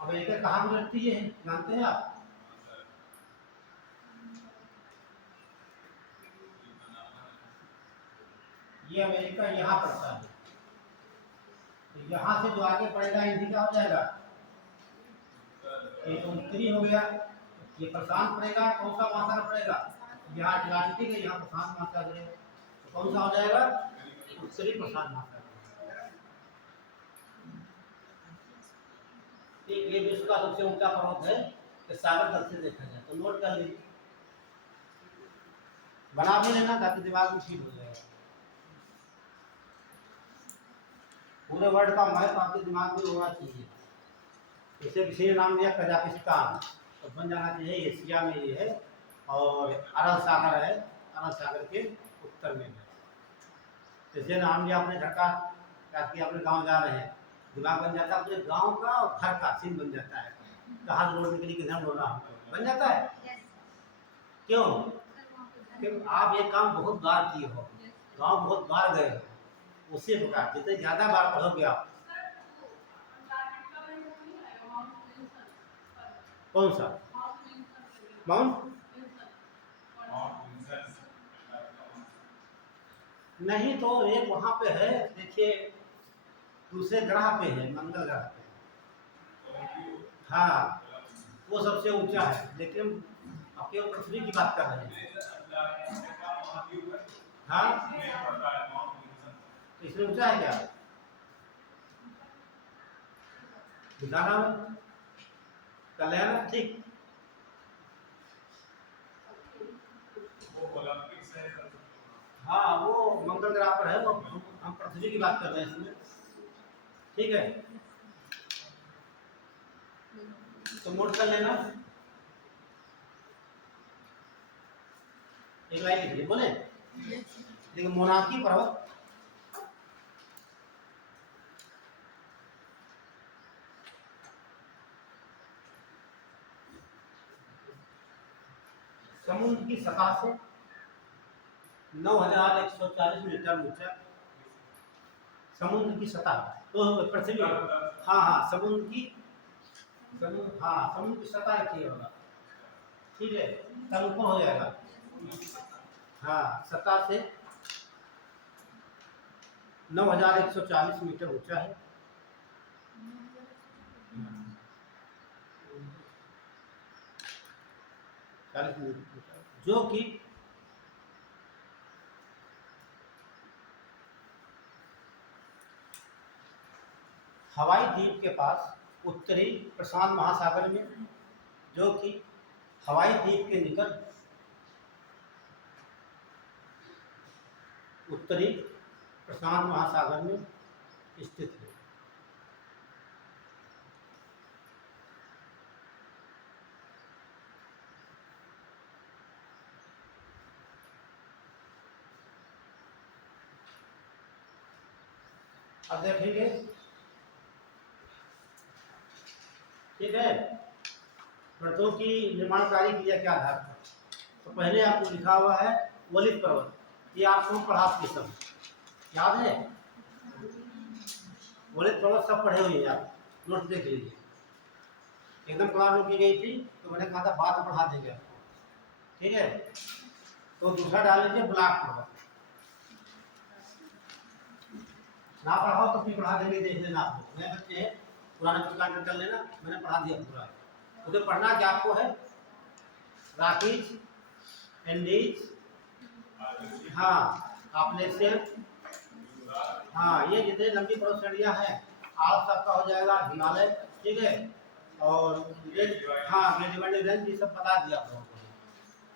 अमेरिका कहाँ गुजरती है जानते हैं आप? ये अमेरिका यहाँ पड़ता है। तो यहाँ से जो आगे पड़ेगा हिंदी का हो जाएगा ये तो उत्तरी हो गया। ये प्रशांत पड़ेगा कौन सा महासागर पड़ेगा यहाँ अटलांटिक है यहाँ प्रशांत महासागर है तो कौन सा हो जाएगा उत्तरी प्रशांत महासागर। ये विश्व का सबसे ऊंचा पर्वत है कि सागर तल से देखा जाए तो नोट कर लीजिए बना भी लेना ताकि दिमाग में फील हो जाएगा। पूरे वर्ल्ड का मैप आपके दिमाग में होना चाहिए। इसे किसी ने नाम दिया कजाकिस्तान, तो बन जाना चाहिए एशिया में ये है, और अरब सागर है, अरब सागर के उत्तर में है। इसे नाम दिया अपने घर का, ताकि अपने गांव जा रहे हैं, दिमाग बन जाता है अपने गांव का और घर का सीन बन जाता है, कहाँ रोड के लिए किधर रोना बन जाता है। क्यों? क्योंकि आप ये काम बहुत बार किए हो, गांव बहुत बार गए हो, उससे प्रकार जितने ज्यादा बार पढ़ोगे आप। कौन सा माउंट? नहीं तो एक वहां पे है, देखिए दूसरे ग्रह पे है, मंगल ग्रह पे। हाँ वो सबसे ऊंचा है, लेकिन अब केवल पृथ्वी की बात कर रहे हैं। हाँ तो इसमें ऊंचा है क्या? दिखाना कर लेना ठीक। हाँ वो मंगल ग्रह पर है, वो हम पृथ्वी की बात कर रहे हैं इसमें, ठीक है। तो नोट कर लेना, एक लाइन लिख ली बोले। देखिए मोनाकी पर्वत, समुद्र की सतह से 9140 मीटर ऊंचा, समुद्र की सतह तो पृथ्वी, हाँ हाँ समुद्र की, हाँ समुद्र की सतह रखिए होगा, ठीक है, तब ऊपर हो जाएगा। हाँ सतह से 9140 मीटर ऊंचा है, जो कि हवाई द्वीप के पास उत्तरी प्रशांत महासागर में, जो कि हवाई द्वीप के निकट उत्तरी प्रशांत महासागर में स्थित है। अब देखेंगे, ठीक है, पर्वतों की निर्माण कार्य क्रिया के आधार पर। तो पहले आपको लिखा हुआ है वलित पर्वत, ये आपको पढ़ा के सब याद है, वलित पर्वत सब पढ़े हुए हैं आप, नोट देख लीजिए, एकदम क्लास की गई थी तो मैंने कहा था बाद में पढ़ा देंगे आपको, ठीक है। तो दूसरा डाल लीजिए ब्लॉक पर्वत, ना पढ़ा हो तो फिर पढ़ा देंगे, देख लेना आपको, नए बच्चे हैं पुराने पुस्तकालय कर लेना, मैंने पढ़ा दिया पूरा। उधर तो पढ़ना क्या आपको है, रॉकीज, एंडीज, हाँ आपलेशियन, हाँ ये जितने लंबी पर्वत श्रेणियां हैं आप सबका हो जाएगा हिमालय, ठीक है, और हाँ ग्रेट रेंज ये सब बता दिया आप लोगों को।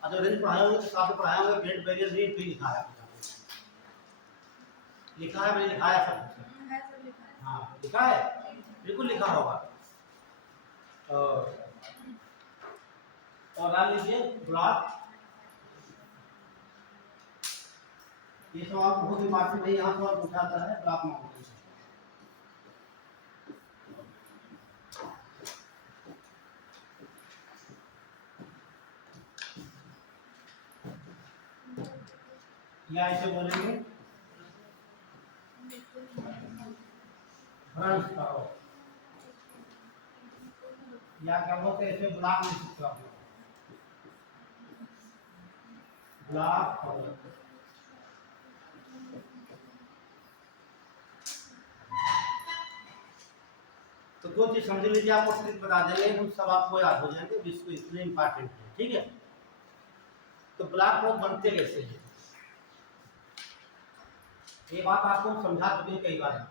और जो रेंज पढ़ाए होंगे तो साथ में पढ़ाए होंगे ग्रेट बैरियर रीफ भी लिखा है, लिखा है, मैंने लिखा है सब कुछ, हाँ लिखा है, बिल्कुल लिखा होगा। और डाल लीजिए ब्लॉक, ये सवाल बहुत ही मार्क्स में यहाँ सवाल पूछाता है ब्लॉक माउंटेन। या ऐसे बोलेंगे ब्रंश पर्वत, या क्या बोलते हैं ऐसे ब्लॉक में सकते हो, ब्लॉक पर्वत। तो दो चीज समझ लीजिए, आपको ट्रिक बता देंगे, हम सब आपको याद हो जाएंगे, जिसको इतने इंपॉर्टेंट है, ठीक है। तो ब्लॉक पर्वत बनते कैसे हैं, ये बात आपको समझा चुके हैं कई बार।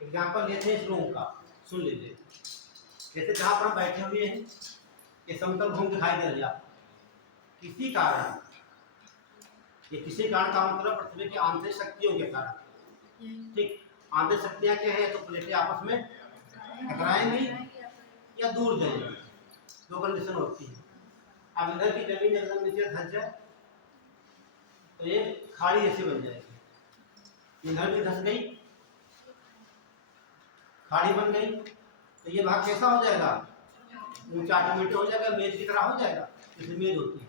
एग्जाम्पल लेते हैं इस रूम का, सुन लीजिए, जैसे जहां पर हम बैठे हुए हैं, ये समतल भूमि दिखाई दे रही है आपको, किसी कारण, ये किसी कारण का मतलब पृथ्वी की आंतरिक शक्तियों के कारण, ठीक, आंतरिक शक्तियां क्या है, तो प्लेटें आपस में टकराएंगी या दूर जाएंगी, दो कंडीशन होती है। अब इधर की जमीन एकदम नीचे धंस जाए तो ये खाड़ी ऐसे बन जाएगी, इधर भी धंस गई, खाड़ी बन गई, तो ये भाग कैसा हो जाएगा, ऊंचा ऑटोमेटिक हो जाएगा, मेज की तरह हो जाएगा, जैसे मेज होती है।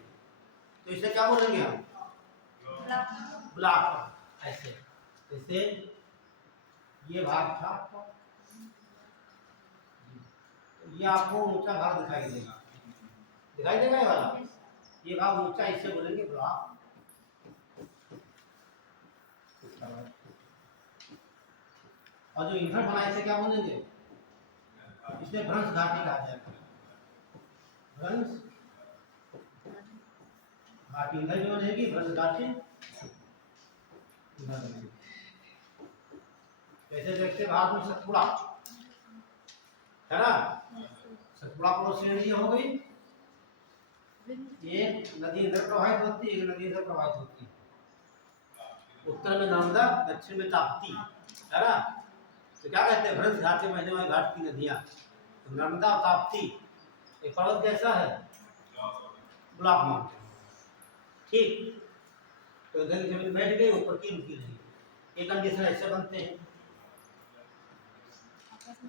तो इसे क्या बोलेंगे हम, ब्लॉक। ऐसे जैसे ये भाग था, ये आपको ऊंचा भाग दिखाई देगा, दिखाई देगा ये वाला, ये भाग ऊंचा, इससे बोलेंगे ब्लॉक। और जो इंधन बना इसे क्या बोलेंगे, इसे भ्रंश घाटी कहा जाएगा, भ्रंश घाटी। इंधन जो बनेगी भ्रंश घाटी जैसे देखते भाग में सतपुड़ा है ना, सतपुड़ा को श्रेणी हो गई, ये नदी इधर प्रवाहित होती है, नदी इधर प्रवाहित होती है, उत्तर में नर्मदा, दक्षिण में ताप्ती है ना। तो क्या कहते हैं, भ्रंश घाट में बहने वाली घाट की नदियां, तो नर्मदा और ताप्ती। एक पर्वत कैसा है, ब्लॉक माउंटेन, ठीक। तो इधर की जमीन बैठ गई, ऊपर की रुकी रही, एक कंडीशन ऐसे बनते हैं।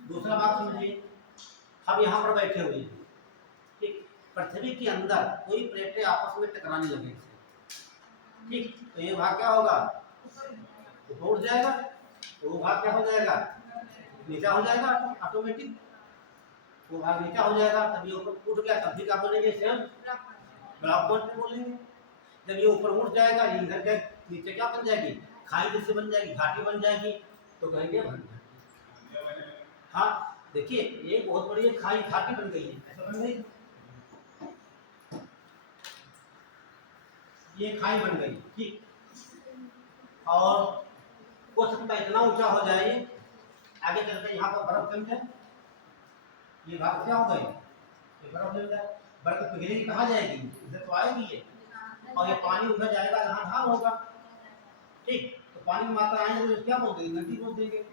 दूसरा बात समझिए, हम यहाँ पर बैठे हुए हैं, ठीक, पृथ्वी के अंदर कोई प्लेटें आपस में टकराने लगे, ठीक, तो ये भाग क्या होगा, ऊपर उठ जाएगा, तो वो भाग क्या हो जाएगा, नीचा हो जाएगा ऑटोमेटिक, वो भाग नीचा हो जाएगा, तब ये ऊपर उठ गया, तब भी क्या बोलेंगे, इसे हम ब्लॉक पॉइंट बोलेंगे। जब ये ऊपर उठ जाएगा, इधर के नीचे क्या बन जाएगी, खाई जैसे बन जाएगी, घाटी बन जाएगी, तो कहेंगे भ्रंश घाटी। हाँ देखिए, ये बहुत बड़ी खाई घाटी बन गई है, ऐसा बन गई, ये खाई बन गई, ठीक। और हो सकता है इतना ऊंचा हो जाए, आगे चलकर यहाँ पर बर्फ जम जाए, ये भाग क्या हो गए, ये बर्फ जम जाए, बर्फ पिघलेगी कहाँ जाएगी, इधर तो आएगी ये, और ये पानी उधर जाएगा जहाँ धान होगा, ठीक। तो पानी की मात्रा आएंगे तो क्या बोल देंगे, नदी बोल देंगे,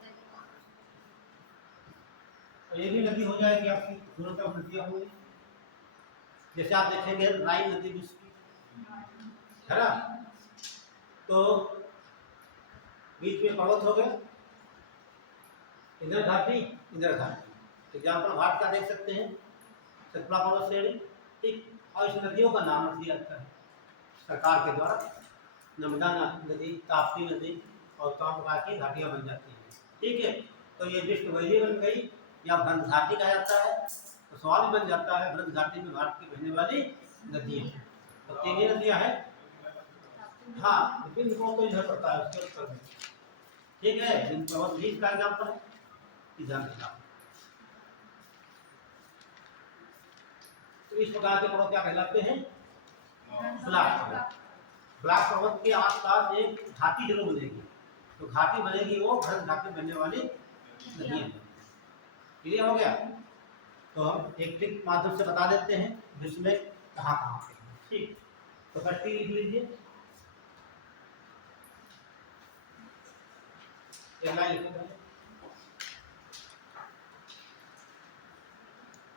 और ये भी नदी हो जाएगी आपकी, दोनों तरफ नदियाँ होंगी। जैसे आप देखेंगे राइन नदी विश्व की है ना, तो बीच में पर्वत हो गए, इधर घाटी इधर घाटी, एग्जाम्पल घाट का देख सकते हैं, सतपुड़ा पर्वत श्रेणी, ठीक। और इस नदियों का नाम रख दिया जाता है सरकार के द्वारा, नर्मदा नदी, ताप्ती नदी, और तमाम प्रकार की घाटियाँ बन जाती हैं, ठीक है। तो ये विश्व वैली बन गई या भ्रंश घाटी कहा जाता है। तो सवाल बन जाता है, भ्रंश घाटी में भारत की बहने वाली नदियाँ, तो तीन ही नदियाँ हैं, हाँ, लेकिन वो तो इधर पड़ता है उसके उत्तर में, ठीक है, जिन पर्वत भी इसका एग्जाम्पल है, इधर का। तो इस प्रकार के पर्वत क्या कहलाते हैं, ब्लॉक पर्वत। ब्लॉक पर्वत के आसपास एक घाटी जरूर बनेगी, तो घाटी बनेगी वो भ्रंश घाटी बनने वाली नदियाँ, क्लियर हो गया। तो हम एक ट्रिक माध्यम से बता देते हैं जिसमें कहाँ कहाँ पे, ठीक। तो पट्टी लिख लीजिए,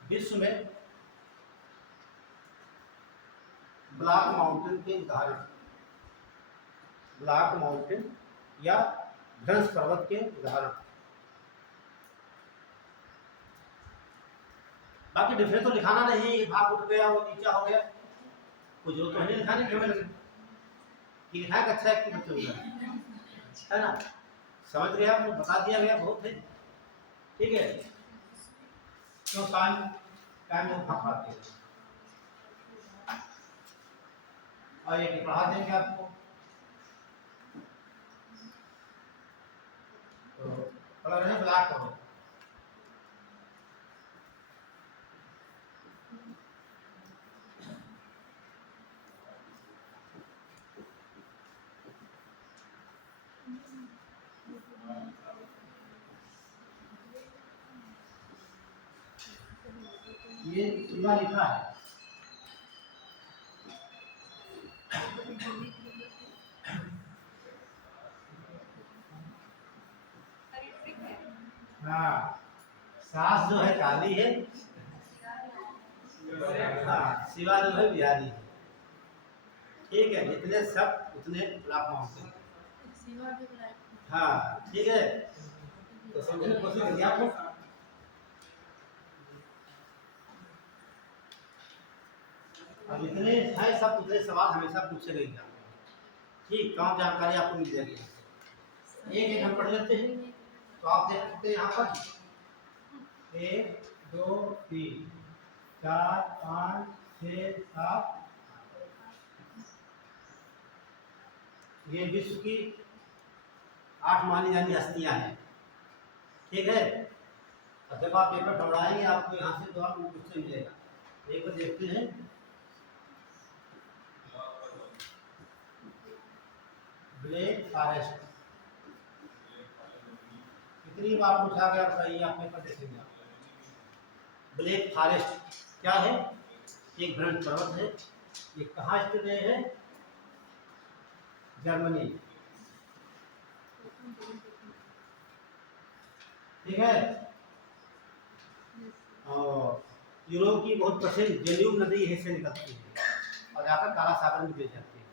विश्व में ब्लॉक माउंटेन के उदाहरण, ब्लॉक माउंटेन या भ्रंश पर्वत के उदाहरण। बाकी डिफरेंस तो लिखाना नहीं, ये भाग उठ गया वो नीचा हो गया, कुछ जो तो नहीं लिखाने की हमें लिखा है, अच्छा है कि बच्चों है ना, समझ गया, आपको बता दिया गया, बहुत है, ठीक है। क्यों टाइम टाइम को खाते हैं, और ये पढ़ा देंगे आपको, तो पढ़ रहे हैं ब्लॉक करो, ये सीमा लिखा है, हाँ सास जो है काली है, हाँ शिवा जो है बिहारी है। ठीक है, जितने सब उतने लाभ होंगे। हाँ ठीक है, तो समझने की कोशिश करिए आप लोग। अब इतने हैं सब उतने सवाल हमेशा पूछे गए जाते हैं। ठीक, कम जानकारी आपको मिल जाएगी। एक एक हम पढ़ लेते हैं। तो आप देख सकते हैं यहाँ पर 1 2 3 4 5 6 7, ये विश्व की 8 मानी जानी हस्तियां हैं। ठीक है, और जब आप पेपर घबराएंगे आपको यहाँ से जवाब क्वेश्चन मिलेगा। एक बार देखते हैं। ब्लैक फॉरेस्ट कितनी बार पूछा गया बताइए, आप पेपर देखेंगे। ब्लैक फॉरेस्ट क्या है? एक भ्रंश पर्वत है। ये कहाँ स्थित है? जर्मनी। ठीक है, और यूरोप की बहुत प्रसिद्ध डेन्यूब नदी यहीं से निकलती है और जाकर काला सागर में गिर जाती है।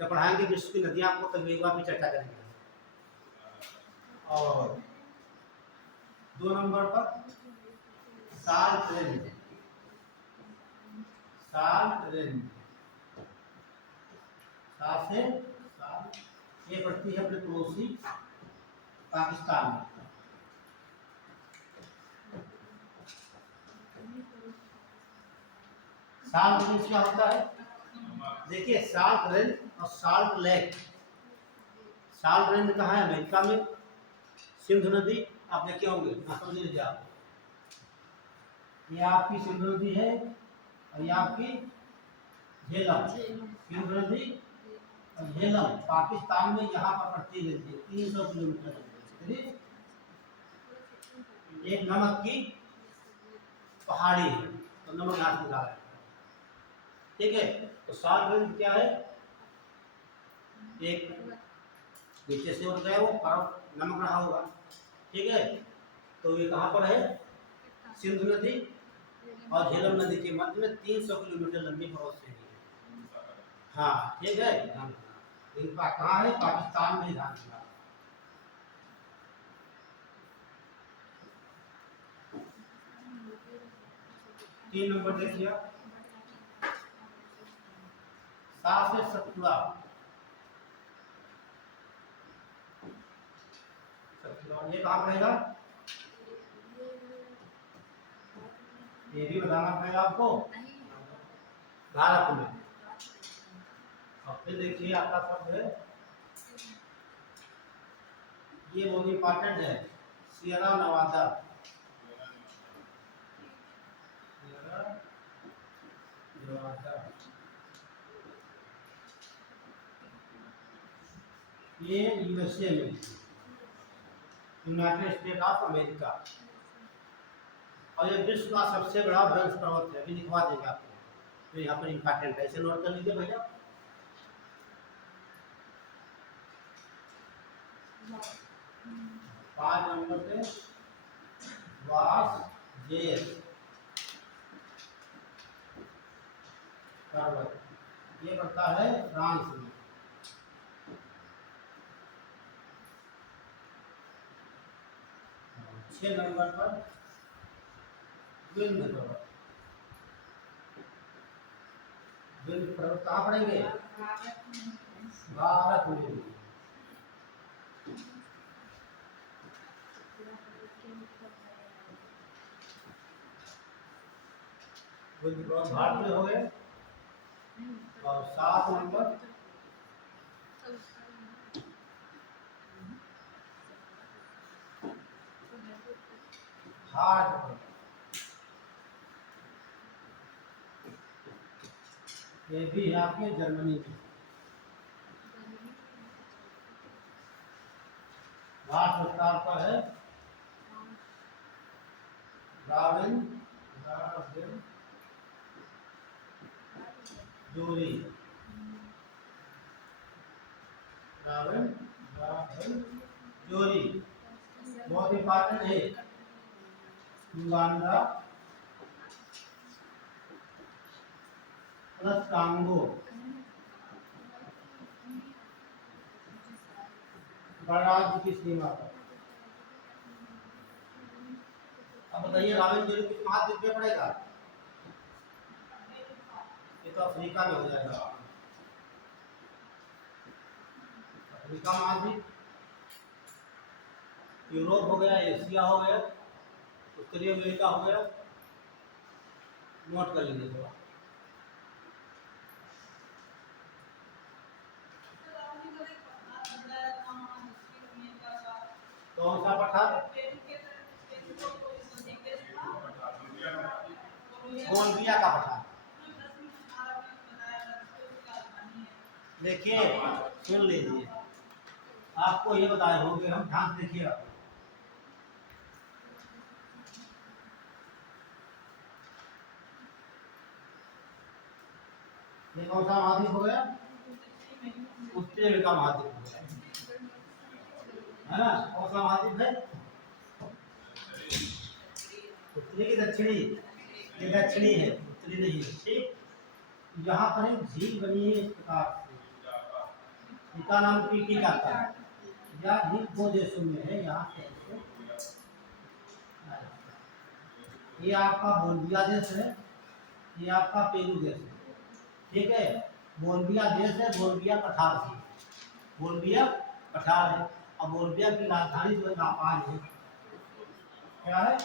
जब पढ़ाएंगे विश्व की नदियां आपको कभी एक बार भी चर्चा करेंगे। और 2 नंबर पर साल्ट रेंज। साल्ट रेंज से ये पड़ती है अपने पड़ोसी पाकिस्तान में। साल्ट रेंज क्या होता है? देखिए, साल्ट रेंज और साल्ट लेक। साल्ट रेंज कहाँ है? अमेरिका में। सिंधु नदी आप देखे होंगे, समझ लीजिए आप। ये आपकी सिंधु नदी है और ये आपकी झेलम। सिंधु नदी और झेलम पाकिस्तान में यहाँ पर पड़ती है 300 किलोमीटर। एक नमक की पहाड़ी है, तो नमक यहाँ से निकाला है। ठीक है, तो साल्ट रेंज क्या है? एक नीचे से उठ गया वो पर्वत, नमक रहा होगा। ठीक है, तो ये कहाँ पर है? सिंधु नदी और झेलम नदी के मध्य में 300 किलोमीटर लंबी पर्वत श्रेणी है। हाँ ठीक है, कहाँ है? पाकिस्तान में। ध्यान रखना। 3 नंबर देखिए, सात से सतपुड़ा। ये कहाँ पड़ेगा? ये भी बताना पड़ेगा आपको, भारत में। और फिर देखिए आपका शब्द है, ये बहुत इंपॉर्टेंट है, सियरा नवादा। ये यूएसए में, यूनाइटेड स्टेट ऑफ अमेरिका। और ये विश्व का सबसे बड़ा भ्रंश पर्वत है, अभी लिखवा देंगे आपको। तो यहाँ पर इंपॉर्टेंट है, इसे नोट कर लीजिए भैया। पाँच नंबर पे वास जेस पर्वत, ये पड़ता है फ्रांस में। छह नंबर पर विंध्य पर्वत। विंध्य पर्वत कहाँ पड़ेंगे? भारत में। विंध्य पर्वत भारत में हो गए। और 7 नंबर हार्ड पर्वत, ये भी है आपके जर्मनी में। घाट विस्तार पर है रावेन जोरी। रावेन जोरी बहुत इंपॉर्टेंट है। युगांडा प्लस कांगो गणराज्य की सीमा पर। अब बताइए रावण जी किस महाद्वीप में पड़ेगा? ये तो अफ्रीका में हो जाएगा। अफ्रीका महाद्वीप, यूरोप हो गया, एशिया हो गया, उत्तरी अमेरिका हो गया। नोट कर लीजिए थोड़ा। कौन सा पठार? बोलविया का पठार। देखिए सुन लीजिए, आपको ये बताए होंगे, हम ध्यान से देखिए। ये कौन सा महाद्वीप हो गया? उत्तरी अमेरिका महाद्वीप हो गया, है ना? कौन सा महाद्वीप है? उत्तरी की दक्षिणी? ये दक्षिणी है, उत्तरी नहीं है। ठीक, यहाँ पर एक झील बनी है इस प्रकार से, इसका नाम पीटी का था। यह झील दो देशों में है, यहाँ से ये आपका बोलविया देश है, ये आपका पेरू देश है। ठीक है, बोलविया देश है, बोलविया पठार है, बोलविया पठार है। अब बोलविया की राजधानी जो है लापाज है। क्या है?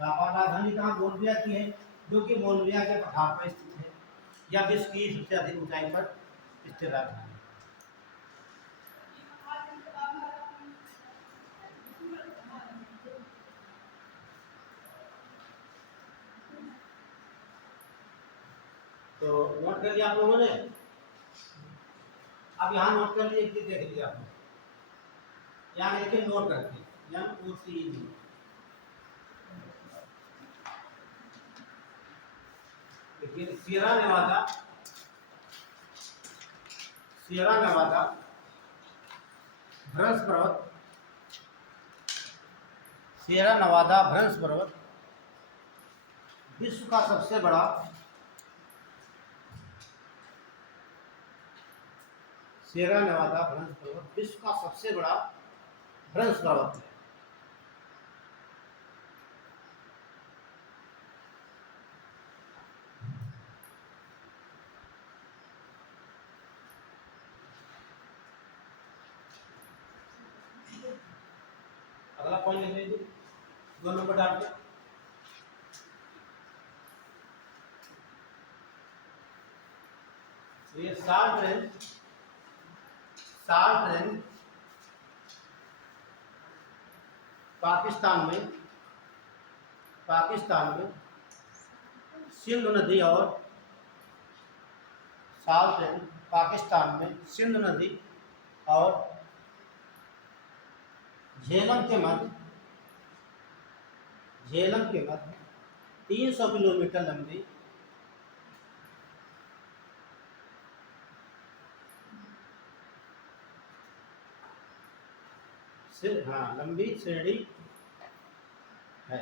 लापाज राजधानी कहाँ बोलविया की है, जो कि बोलविया के पठार पर स्थित है, या विश्व की सबसे अधिक ऊंचाई पर स्थित राजधानी। तो नोट कर लिया आप लोगों ने? अब यहाँ नोट कर लिए, एक चीज देख लीजिए आपने, यहाँ लिखे नोट करके NOTE। देखिए सियरा नेवादा, सियरा नेवादा भ्रंश पर्वत, सियरा नेवादा भ्रंश पर्वत विश्व का सबसे बड़ा सियरा नेवादा भ्रंश पर्वत विश्व का सबसे बड़ा भ्रंश पर्वत है। अगला पॉइंट लिख लीजिए, 2 नंबर डाल के। ये साल्ट रेंज पाकिस्तान में सिंधु नदी और साल्ट रेंज पाकिस्तान में सिंधु नदी और झेलम के मध्य 300 किलोमीटर लंबी लंबी श्रेणी है।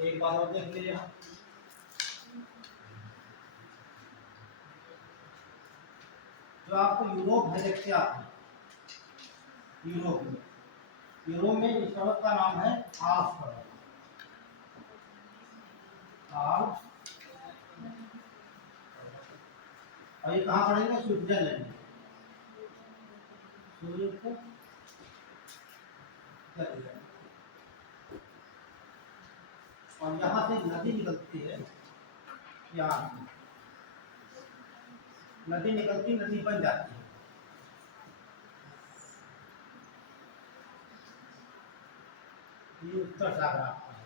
एक बात और देख लीजिए, जो आपको यूरोप है, देखते आप यूरोप में इस पर्वत का नाम है आल्प्स पर्वत। आल्प्स, और ये कहाँ पड़ेगा? स्विट्जरलैंड में। और यहाँ से नदी निकलती है, यहाँ नदी निकलती, नदी बन जाती है। ये उत्तर सागर आपका है।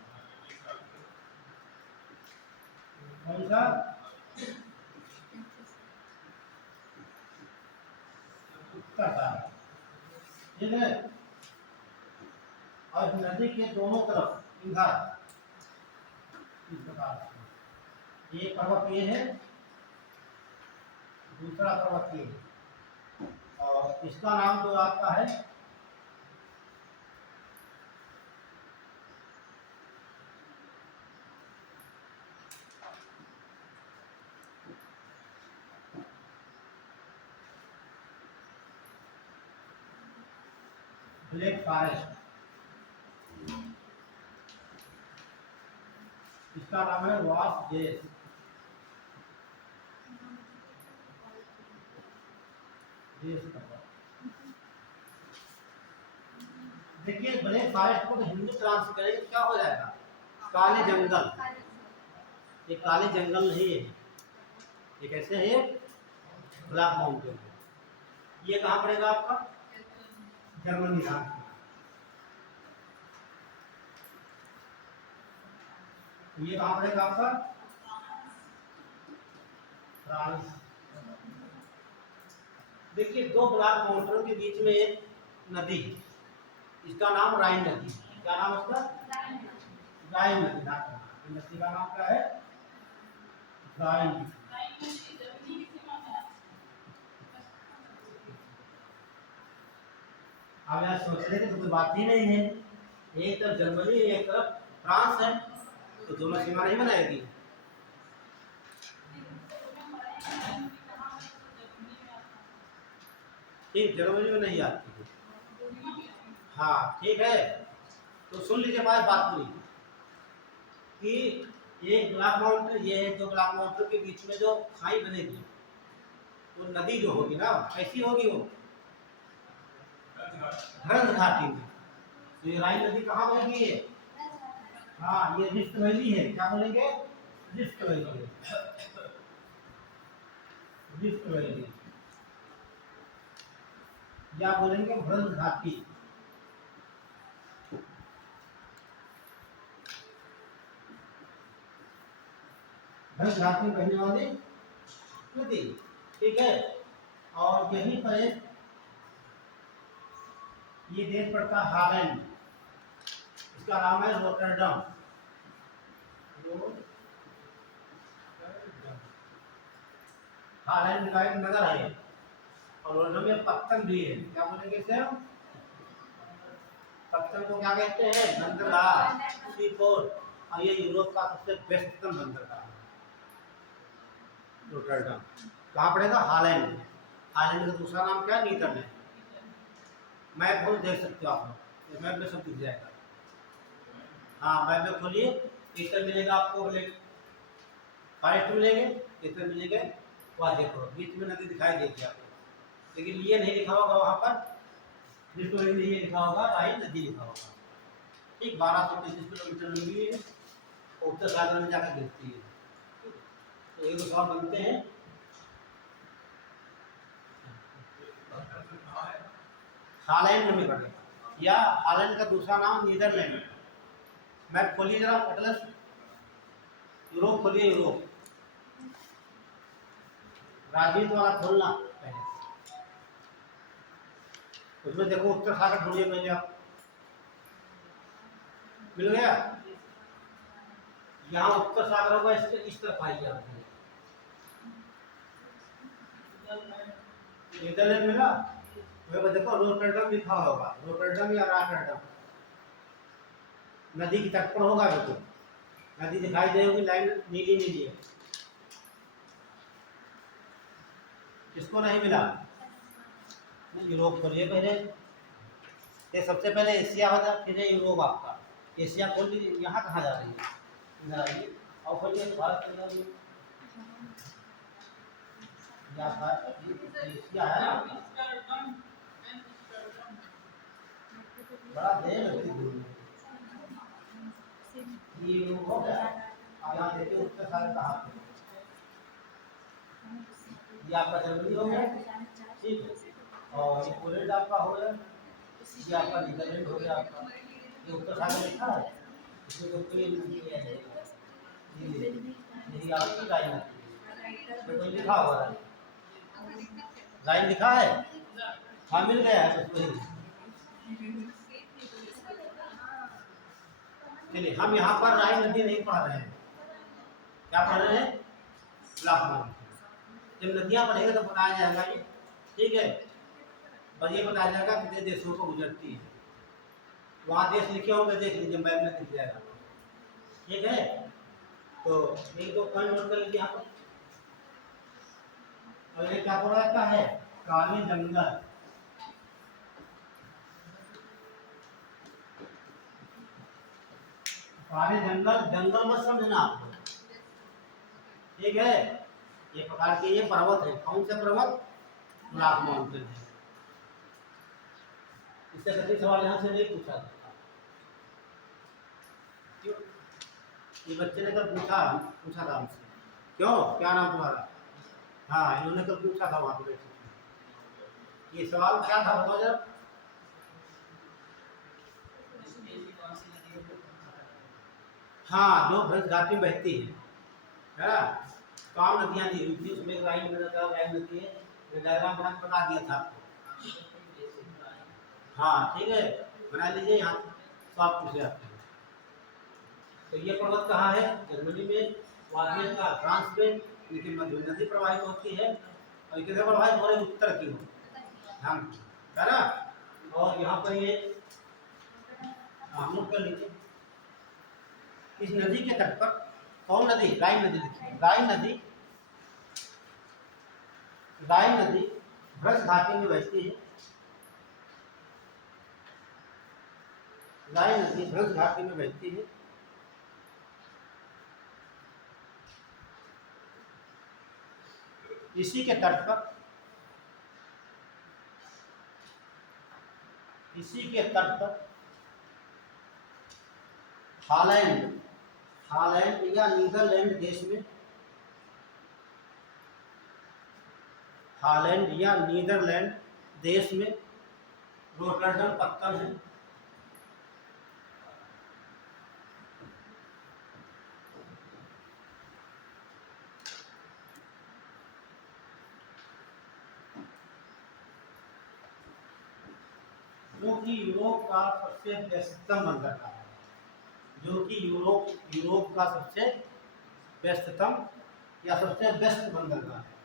कौन सा? उत्तर सागर, ठीक है। और नदी के दोनों तरफ इधर इस प्रकार से, ये पर्वत ये है, दूसरा पर्वत ये है, और इसका नाम जो आपका है ब्लैक फॉरेस्ट, इसका नाम है वास गेस। देखिए ब्लैक फॉरेस्ट को तो हिंदी ट्रांसलेट करेंगे क्या हो जाएगा, काले जंगल। ये काले जंगल नहीं है, ये कैसे है, ब्लैक माउंटेन। ये कहाँ पड़ेगा आपका, जर्मनी राज्य। ये कहाँ पड़ेगा आपका, फ्रांस। देखिए दो ब्लैक माउंटेनों के बीच में एक नदी, इसका नाम राइन नदी। क्या नाम है उसका, राइन नदी। नदी का नाम क्या है, राइन। अब यार सोच रहे थे तो कोई बात ही नहीं है, एक तरफ जर्मनी एक तरफ फ्रांस है, तो दोनों सीमा नहीं बनाएगी। ठीक, जर्मनी में नहीं आती है। हाँ ठीक है, तो सुन लीजिए बात पूरी कि एक ब्लैक माउंटेन, ये है, दो ब्लैक माउंटेन के बीच में जो खाई बनेगी, वो नदी जो होगी ना कैसी होगी, वो ग्रंथ घाटी में। तो ये राइन नदी कहाँ बहेगी है, हाँ ये रिफ्ट वैली है। क्या बोलेंगे, रिफ्ट वैली, रिफ्ट वैली, या बोलेंगे ग्रंथ घाटी। ग्रंथ घाटी में बहने वाली नदी, ठीक है। और यहीं पर ये देश पड़ता है हॉलैंड, इसका नाम है रोटरडम। हॉलैंड का एक नगर है, और रोटरडम में पत्तन भी है। क्या बोलेंगे इसे, पत्तन को क्या कहते हैं, बंदरगाह, सी पोर्ट। और ये यूरोप का सबसे बेस्टतम बंदरगाह है रोटरडम। कहाँ पड़ेगा, हॉलैंड में। हॉलैंड का दूसरा नाम क्या है, नीदरलैंड। मैप को देख सकते हो आप, मैप में सब दिख जाएगा। हाँ मैप में खोलिए, इधर मिलेगा आपको ब्लैक फॉरेस्ट मिलेंगे, इधर मिलेंगे, वहाँ देखो बीच में नदी दिखाई देगी आपको, लेकिन ये नहीं लिखा होगा वहाँ पर, जिसको नहीं ये लिखा होगा राइन नदी लिखा होगा। ठीक, 1233 किलोमीटर लंबी है, उत्तर सागर में जाकर गिरती है। तो ये सवाल बनते हैं, हॉलैंड में पड़ेगा, या हॉलैंड का दूसरा नाम नीदरलैंड। मैप खोलिए जरा, अटलस यूरोप खोलिए, यूरोप राजीव वाला खोलना पहले, उसमें देखो उत्तर सागर ढूंढिए पहले आप, मिल गया। यहाँ उत्तर सागर होगा, इसके इस तरफ आइए आप, नीदरलैंड मिला, वह देखो रोटरडम लिखा होगा, रोटरडम या रॉटरडम, नदी की तट पर होगा। देखो नदी दिखाई दे होगी, लाइन नीली नीली है। किसको नहीं मिला, यूरोप खोलिए पहले, ये सबसे पहले एशिया होगा, फिर है यूरोप आपका। एशिया खोल लीजिए, यहाँ कहाँ जा रही है, इधर आइए और खोलिए भारत के अंदर, एशिया है ना, बड़ा देर लगती दूर में। ये यूरोप हो गया, अब यहाँ देखिए उत्तर सागर कहाँ पे, ये आपका जर्मनी हो गया, ठीक है। और ये पोलैंड आपका हो गया, ये आपका नीदरलैंड हो गया आपका। ये उत्तर सागर लिखा है, इसमें तो कोई नहीं है, यही आपकी लाइन है, तो कोई लिखा हुआ है, लाइन लिखा है, हाँ मिल गया है बस। चलिए हम यहाँ पर राइन नदी नहीं पढ़ रहे हैं, क्या पढ़ रहे हैं, ब्लैक माउंटेन। जब नदियाँ पढ़ेंगे तो बताया जाएगा ये, ठीक है। और ये बताया जाएगा कितने देशों को गुजरती है, वहाँ देश लिखे होंगे, देख लीजिए मैप में दिख जाएगा, ठीक है। तो एक दो पॉइंट नोट कर लीजिए यहाँ पर। और ये क्या बोला जाता है, काले जंगल, सारे जंगल जंगल मत समझना आप, ठीक है। ये प्रकार के ये पर्वत है, कौन से पर्वत? ब्लैक माउंटेन है। इससे कभी सवाल यहाँ से नहीं पूछा था। क्यों? ये बच्चे ने कल पूछा पूछा था हमसे, क्यों क्या नाम तुम्हारा? हाँ, इन्होंने कल पूछा था वहाँ पे। ये सवाल क्या था बताओ जरा। हाँ, जो भ्रंश घाटी में बहती है ना, काम नदियाँ दी हुई थी उसमें राइन नदी है, डायग्राम बना के बता दिया था आपको। हाँ ठीक है, बना लीजिए यहाँ सब पूछे आपको। तो ये पर्वत कहाँ है? जर्मनी में, वादियन का फ्रांस में, इनके मध्य नदी प्रवाहित होती है और किधर प्रवाहित हो रही? उत्तर की ओर, हाँ है ना। और यहाँ पर ये नोट कर लीजिए, इस नदी के तट पर कौन नदी? राइन नदी लिखी, राइन नदी, राइन नदी भ्रंश घाटी में बहती है। राइन नदी भ्रंश घाटी में बहती है। इसी के तट पर, इसी के तट पर हॉलैंड, हॉलैंड या नीदरलैंड देश में, हॉलैंड या नीदरलैंड देश में रोटरडम पत्तन है। जो कि यूरोप का सबसे व्यस्ततम बंदरगाह है, जो कि यूरोप का सबसे व्यस्ततम या सबसे व्यस्त बंदरगाह है।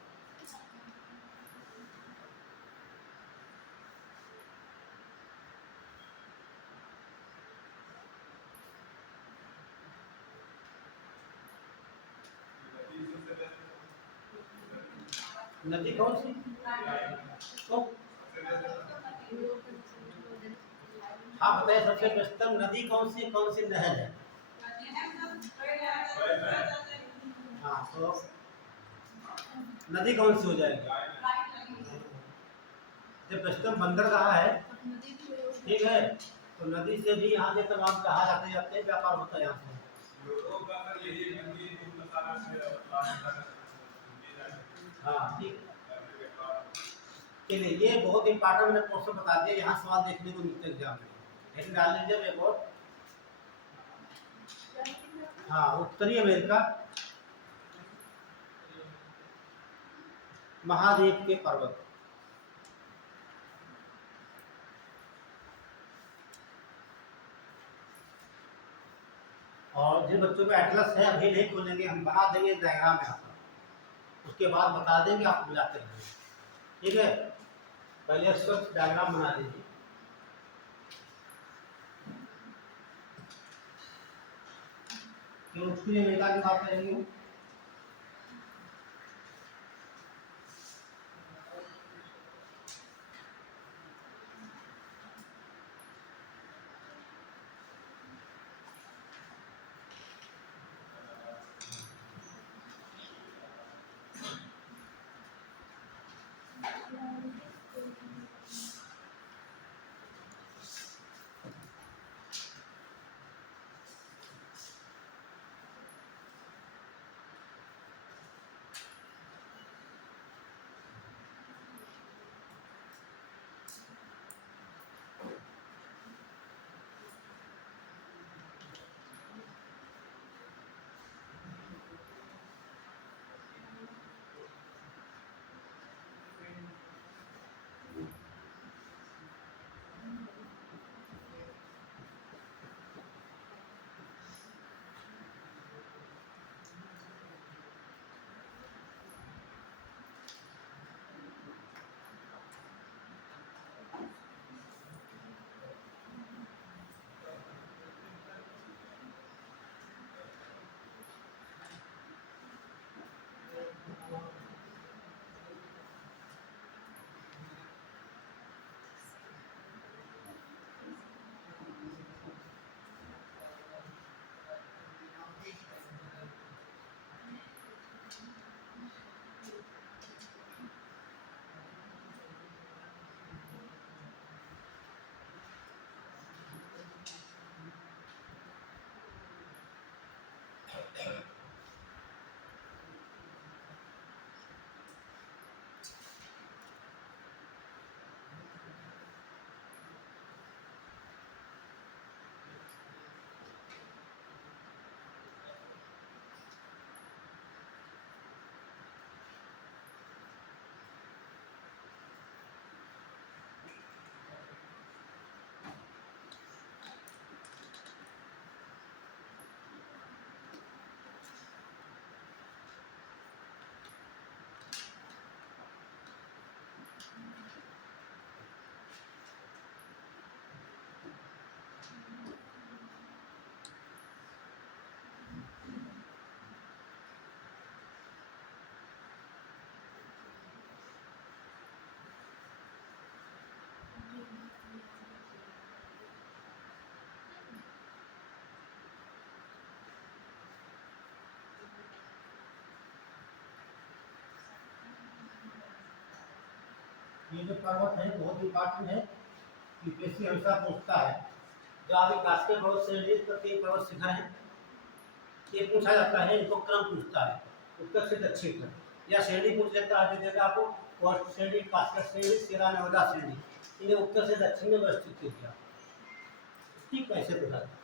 नदी कौन सी? तो हाँ बताइए, सबसे व्यस्ततम नदी कौन सी नहर है? हाँ तो नदी कौन सी हो जाएगी? जब व्यस्ततम बंदरगाह है, ठीक है, तो नदी से भी यहाँ से तमाम जहाज आते जाते व्यापार होता है यहाँ से। हाँ ठीक, चलिए ये बहुत इंपॉर्टेंट मैंने क्वेश्चन बता दिया, यहाँ सवाल देखने को मिलते एग्जाम में, लेकिन डाल लीजिए एक और। हाँ, उत्तरी अमेरिका महाद्वीप के पर्वत, और जिन बच्चों का एटलस है अभी नहीं खोलेंगे, हम बना देंगे डायग्राम यहाँ पर, उसके बाद बता देंगे, आप मिलाते रहेंगे, ठीक है। पहले स्कॉच डायग्राम बना लीजिए। क्यों उत्तरी अमेरिका की बात करेंगे? ये जो पर्वत है बहुत इंपॉर्टेंट है। यूपीएससी हमेशा पूछता है जो अभी कास्केड पर्वत श्रेणी पर कई पर्वत शिखर हैं, ये पूछा जाता है, इनको क्रम पूछता है उत्तर से दक्षिण तक, या श्रेणी पूछ लेता है, दे देगा आपको फर्स्ट श्रेणी, कास्केड श्रेणी, सियरा नेवाडा श्रेणी, इन्हें उत्तर से दक्षिण में व्यवस्थित किया। ठीक कैसे पूछा जाता है?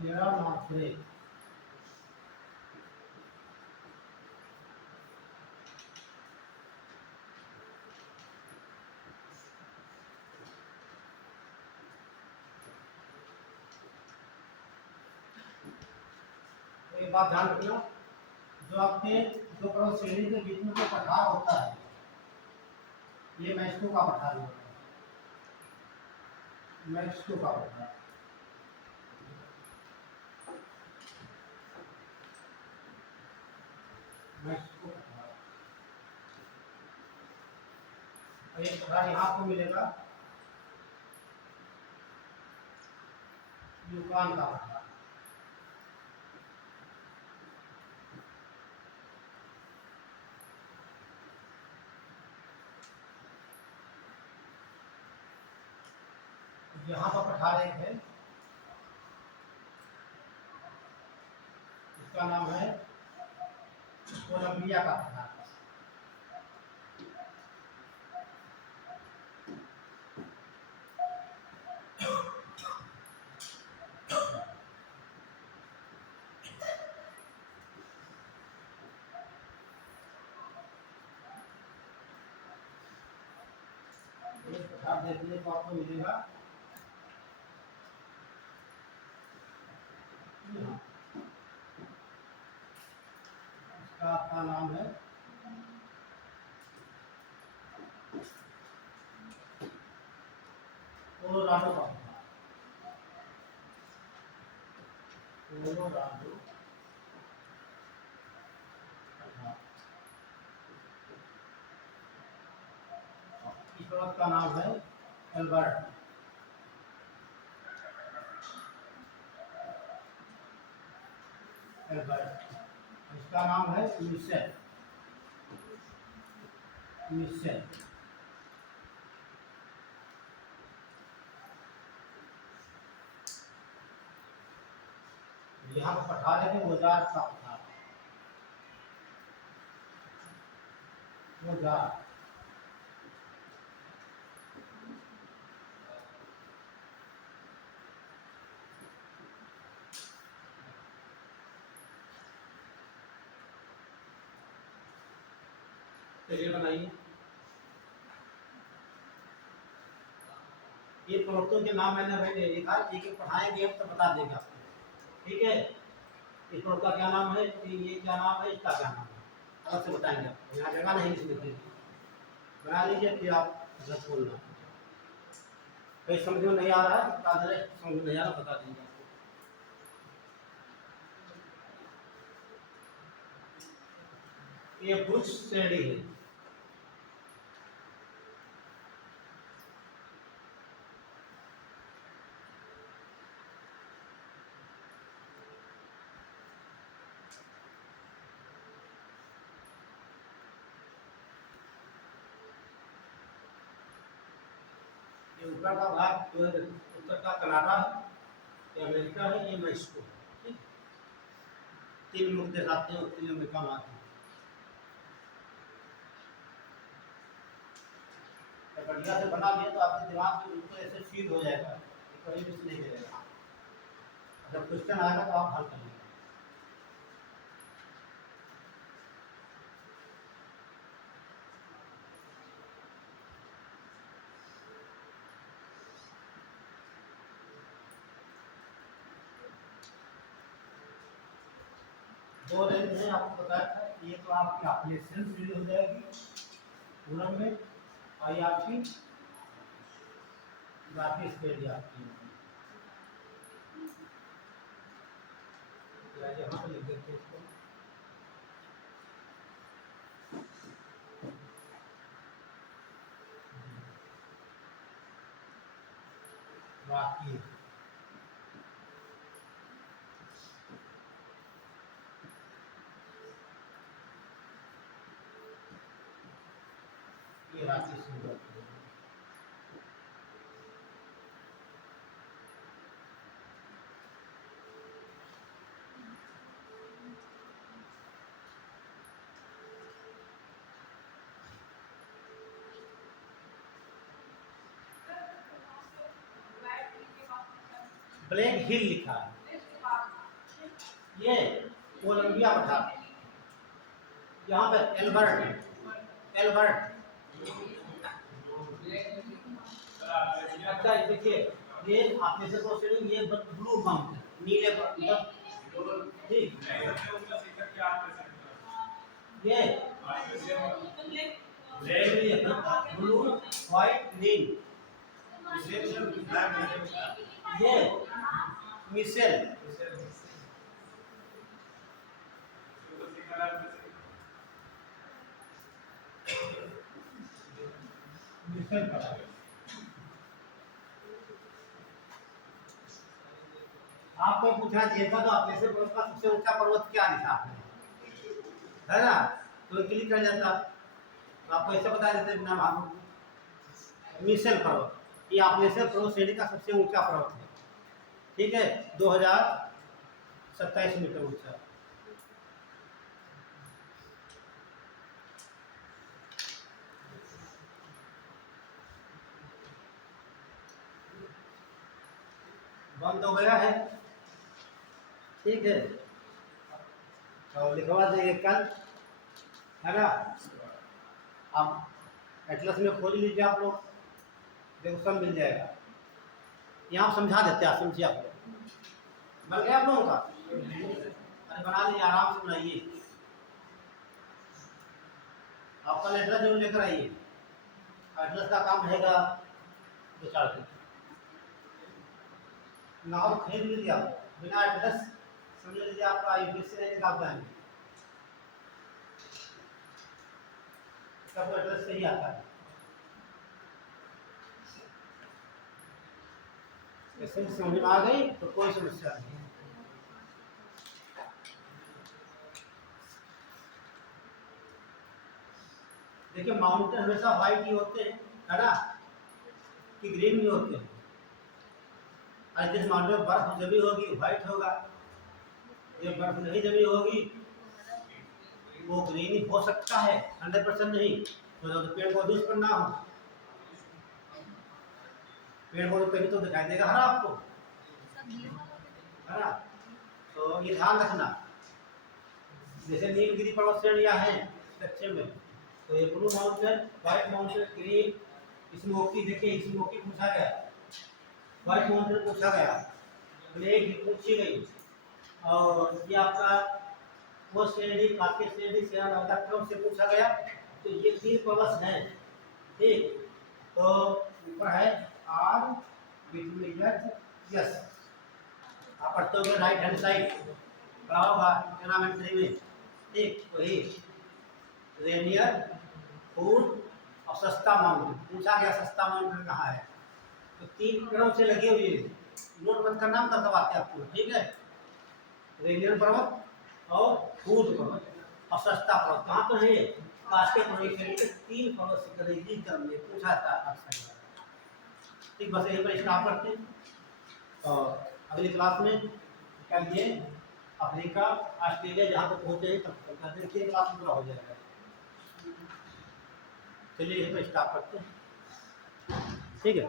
Sierra Madre। एक बात ध्यान रखना, जो आपके दो पर्वत श्रेणी के बीच में जो पठार होता है, ये मैक्सको का पठार होता है, मैक्सको का पठार। मैक्सको पठार। और एक पठार यहाँ आपको मिलेगा, यूकान का पठार। यहाँ पर पठार एक है, इसका नाम है कोलंबिया का पठार। एक पठार देखने को आपको मिलेगा, इसका आपका नाम है कोलोराडो का पठार। कोलोराडो पठार। इस पर्वत का नाम है एल्बर्ट। एल्बर्ट। इसका नाम है मिशेल। मिशेल। यहाँ पर पठार है मोजार्ट का पठार। मोजार्ट। चलिए बनाइए। ये पर्वतों के नाम मैंने पहले लिखा, एक एक पढ़ाएंगे अब तो बता देगा आपको, ठीक है। इस पर्वत का क्या नाम है, ये क्या नाम है, इसका क्या नाम है, अलग से बताएंगे आपको। यहाँ जगह नहीं इसमें, बना लीजिए फिर आप जब बोलना। कहीं समझ में नहीं आ रहा है बता दे, समझ में नहीं आ रहा बता देंगे आपको। ये बुर्ज श्रेणी है। ये ऊपर का भाग जो है उत्तर का कनाडा है, ये अमेरिका है, ये मैक्सिको है। तीन मुल्क दिखाते हैं, उत्तरी अमेरिका में आते हैं। बढ़िया से बना लिया तो आपके दिमाग में बिल्कुल ऐसे फील हो जाएगा, कहीं कुछ नहीं मिलेगा। जब क्वेश्चन आएगा तो आप हल कर लेंगे। दो रेंज है आपको बताया था, ये तो आपकी एप्लीकेशन फ्री हो जाएगी पूरम में, और ये आपकी बाकी स्टेज आपकी यहाँ पे लिख देते इसको। बाकी ये राशि शुरू ब्लैक हिल लिखा है, ये कोलंबिया पठार, यहाँ पे एल्बर्ट अच्छा देखिए, ये आप में से क्वेश्चन ये ब्लू माउंटेन, नीले ठीक, ये रेड ब्लू व्हाइट ग्रीन, ये मिसेल आपको पूछना चाहिए था तो आप ऐसे पर्वत का सबसे ऊंचा पर्वत क्या लिखा आपने, है ना, तो क्लिक कर जाता, तो आपको ऐसे बता देते बिना भाग मिसेल पर्वत, ये आप में से पर्वत श्रेणी का सबसे ऊंचा पर्वत है, ठीक है, 2027 मीटर ऊंचा। बंद हो गया है, ठीक है, तो लिखवा देंगे कल, है ना। अब एटलस में खोज लीजिए आप लोग, देखो सब मिल जाएगा, यहाँ समझा देते हैं, समझिए आप लोग, बन गया आप लोगों का, अरे बना लीजिए, आराम से बनाइए, आप कल एटलस जरूर लेकर आइए, एटलस का काम रहेगा 2-4 दिन, नाव खरीद लीजिए आप, बिना एटलस समझ लीजिए आपका यूपीएससी नहीं निकाल पाएंगे, सबको एटलस सही आता है, ऐसे समझ में आ गई तो कोई समस्या नहीं। देखिए माउंटेन हमेशा व्हाइट ही होते हैं, है ना, कि ग्रीन ही होते हैं, और जिस माउंटेन में बर्फ जमी होगी व्हाइट होगा, जब बर्फ नहीं जमी होगी वो ग्रीन ही हो सकता है, 100% नहीं, तो पेड़ पौधे उस पर ना हो, पेड़ पौधे कहीं तो दिखाई देगा हरा आपको, है ना, तो ये ध्यान रखना, जैसे नीलगिरी पर्वत श्रेणियां हैं दक्षिण में, तो ये blue mountain, white mountain, green, smoky, देखिए स्मोकी पूछा गया, व्हाइट माउंटेन पूछा गया, ब्लैक भी पूछी गई, और ये आपका वो श्रेणी काफी श्रेणी से क्रम से पूछा गया, तो ये 3 पर्वत हैं, ठीक, तो ऊपर है आर बिटवीन यस, आप पढ़ते होंगे राइट हैंड साइड पढ़ा होगा ट्रिग्नोमेट्री में, ठीक, वही रेनियर, फूड और सस्ता माउंटेन पूछा गया, सस्ता माउंटेन कहाँ है, तो 3 क्रम से लगी हुई है, नोट बंद करना हम करवाते हैं आपको, ठीक है, रेनियर पर्वत और फूड पर्वत और सस्ता पर्वत कहाँ पर है, कास्के पर्वत के लिए 3 पर्वत से करेगी क्रम में पूछा था अक्सर, ठीक, बस यहीं पर स्टॉप करते हैं और अगली क्लास में कल ये अफ्रीका ऑस्ट्रेलिया जहाँ तक पहुँचे तब तक 3 क्लास पूरा हो जाएगा, चलिए यहीं पर स्टॉप करते हैं, ठीक है।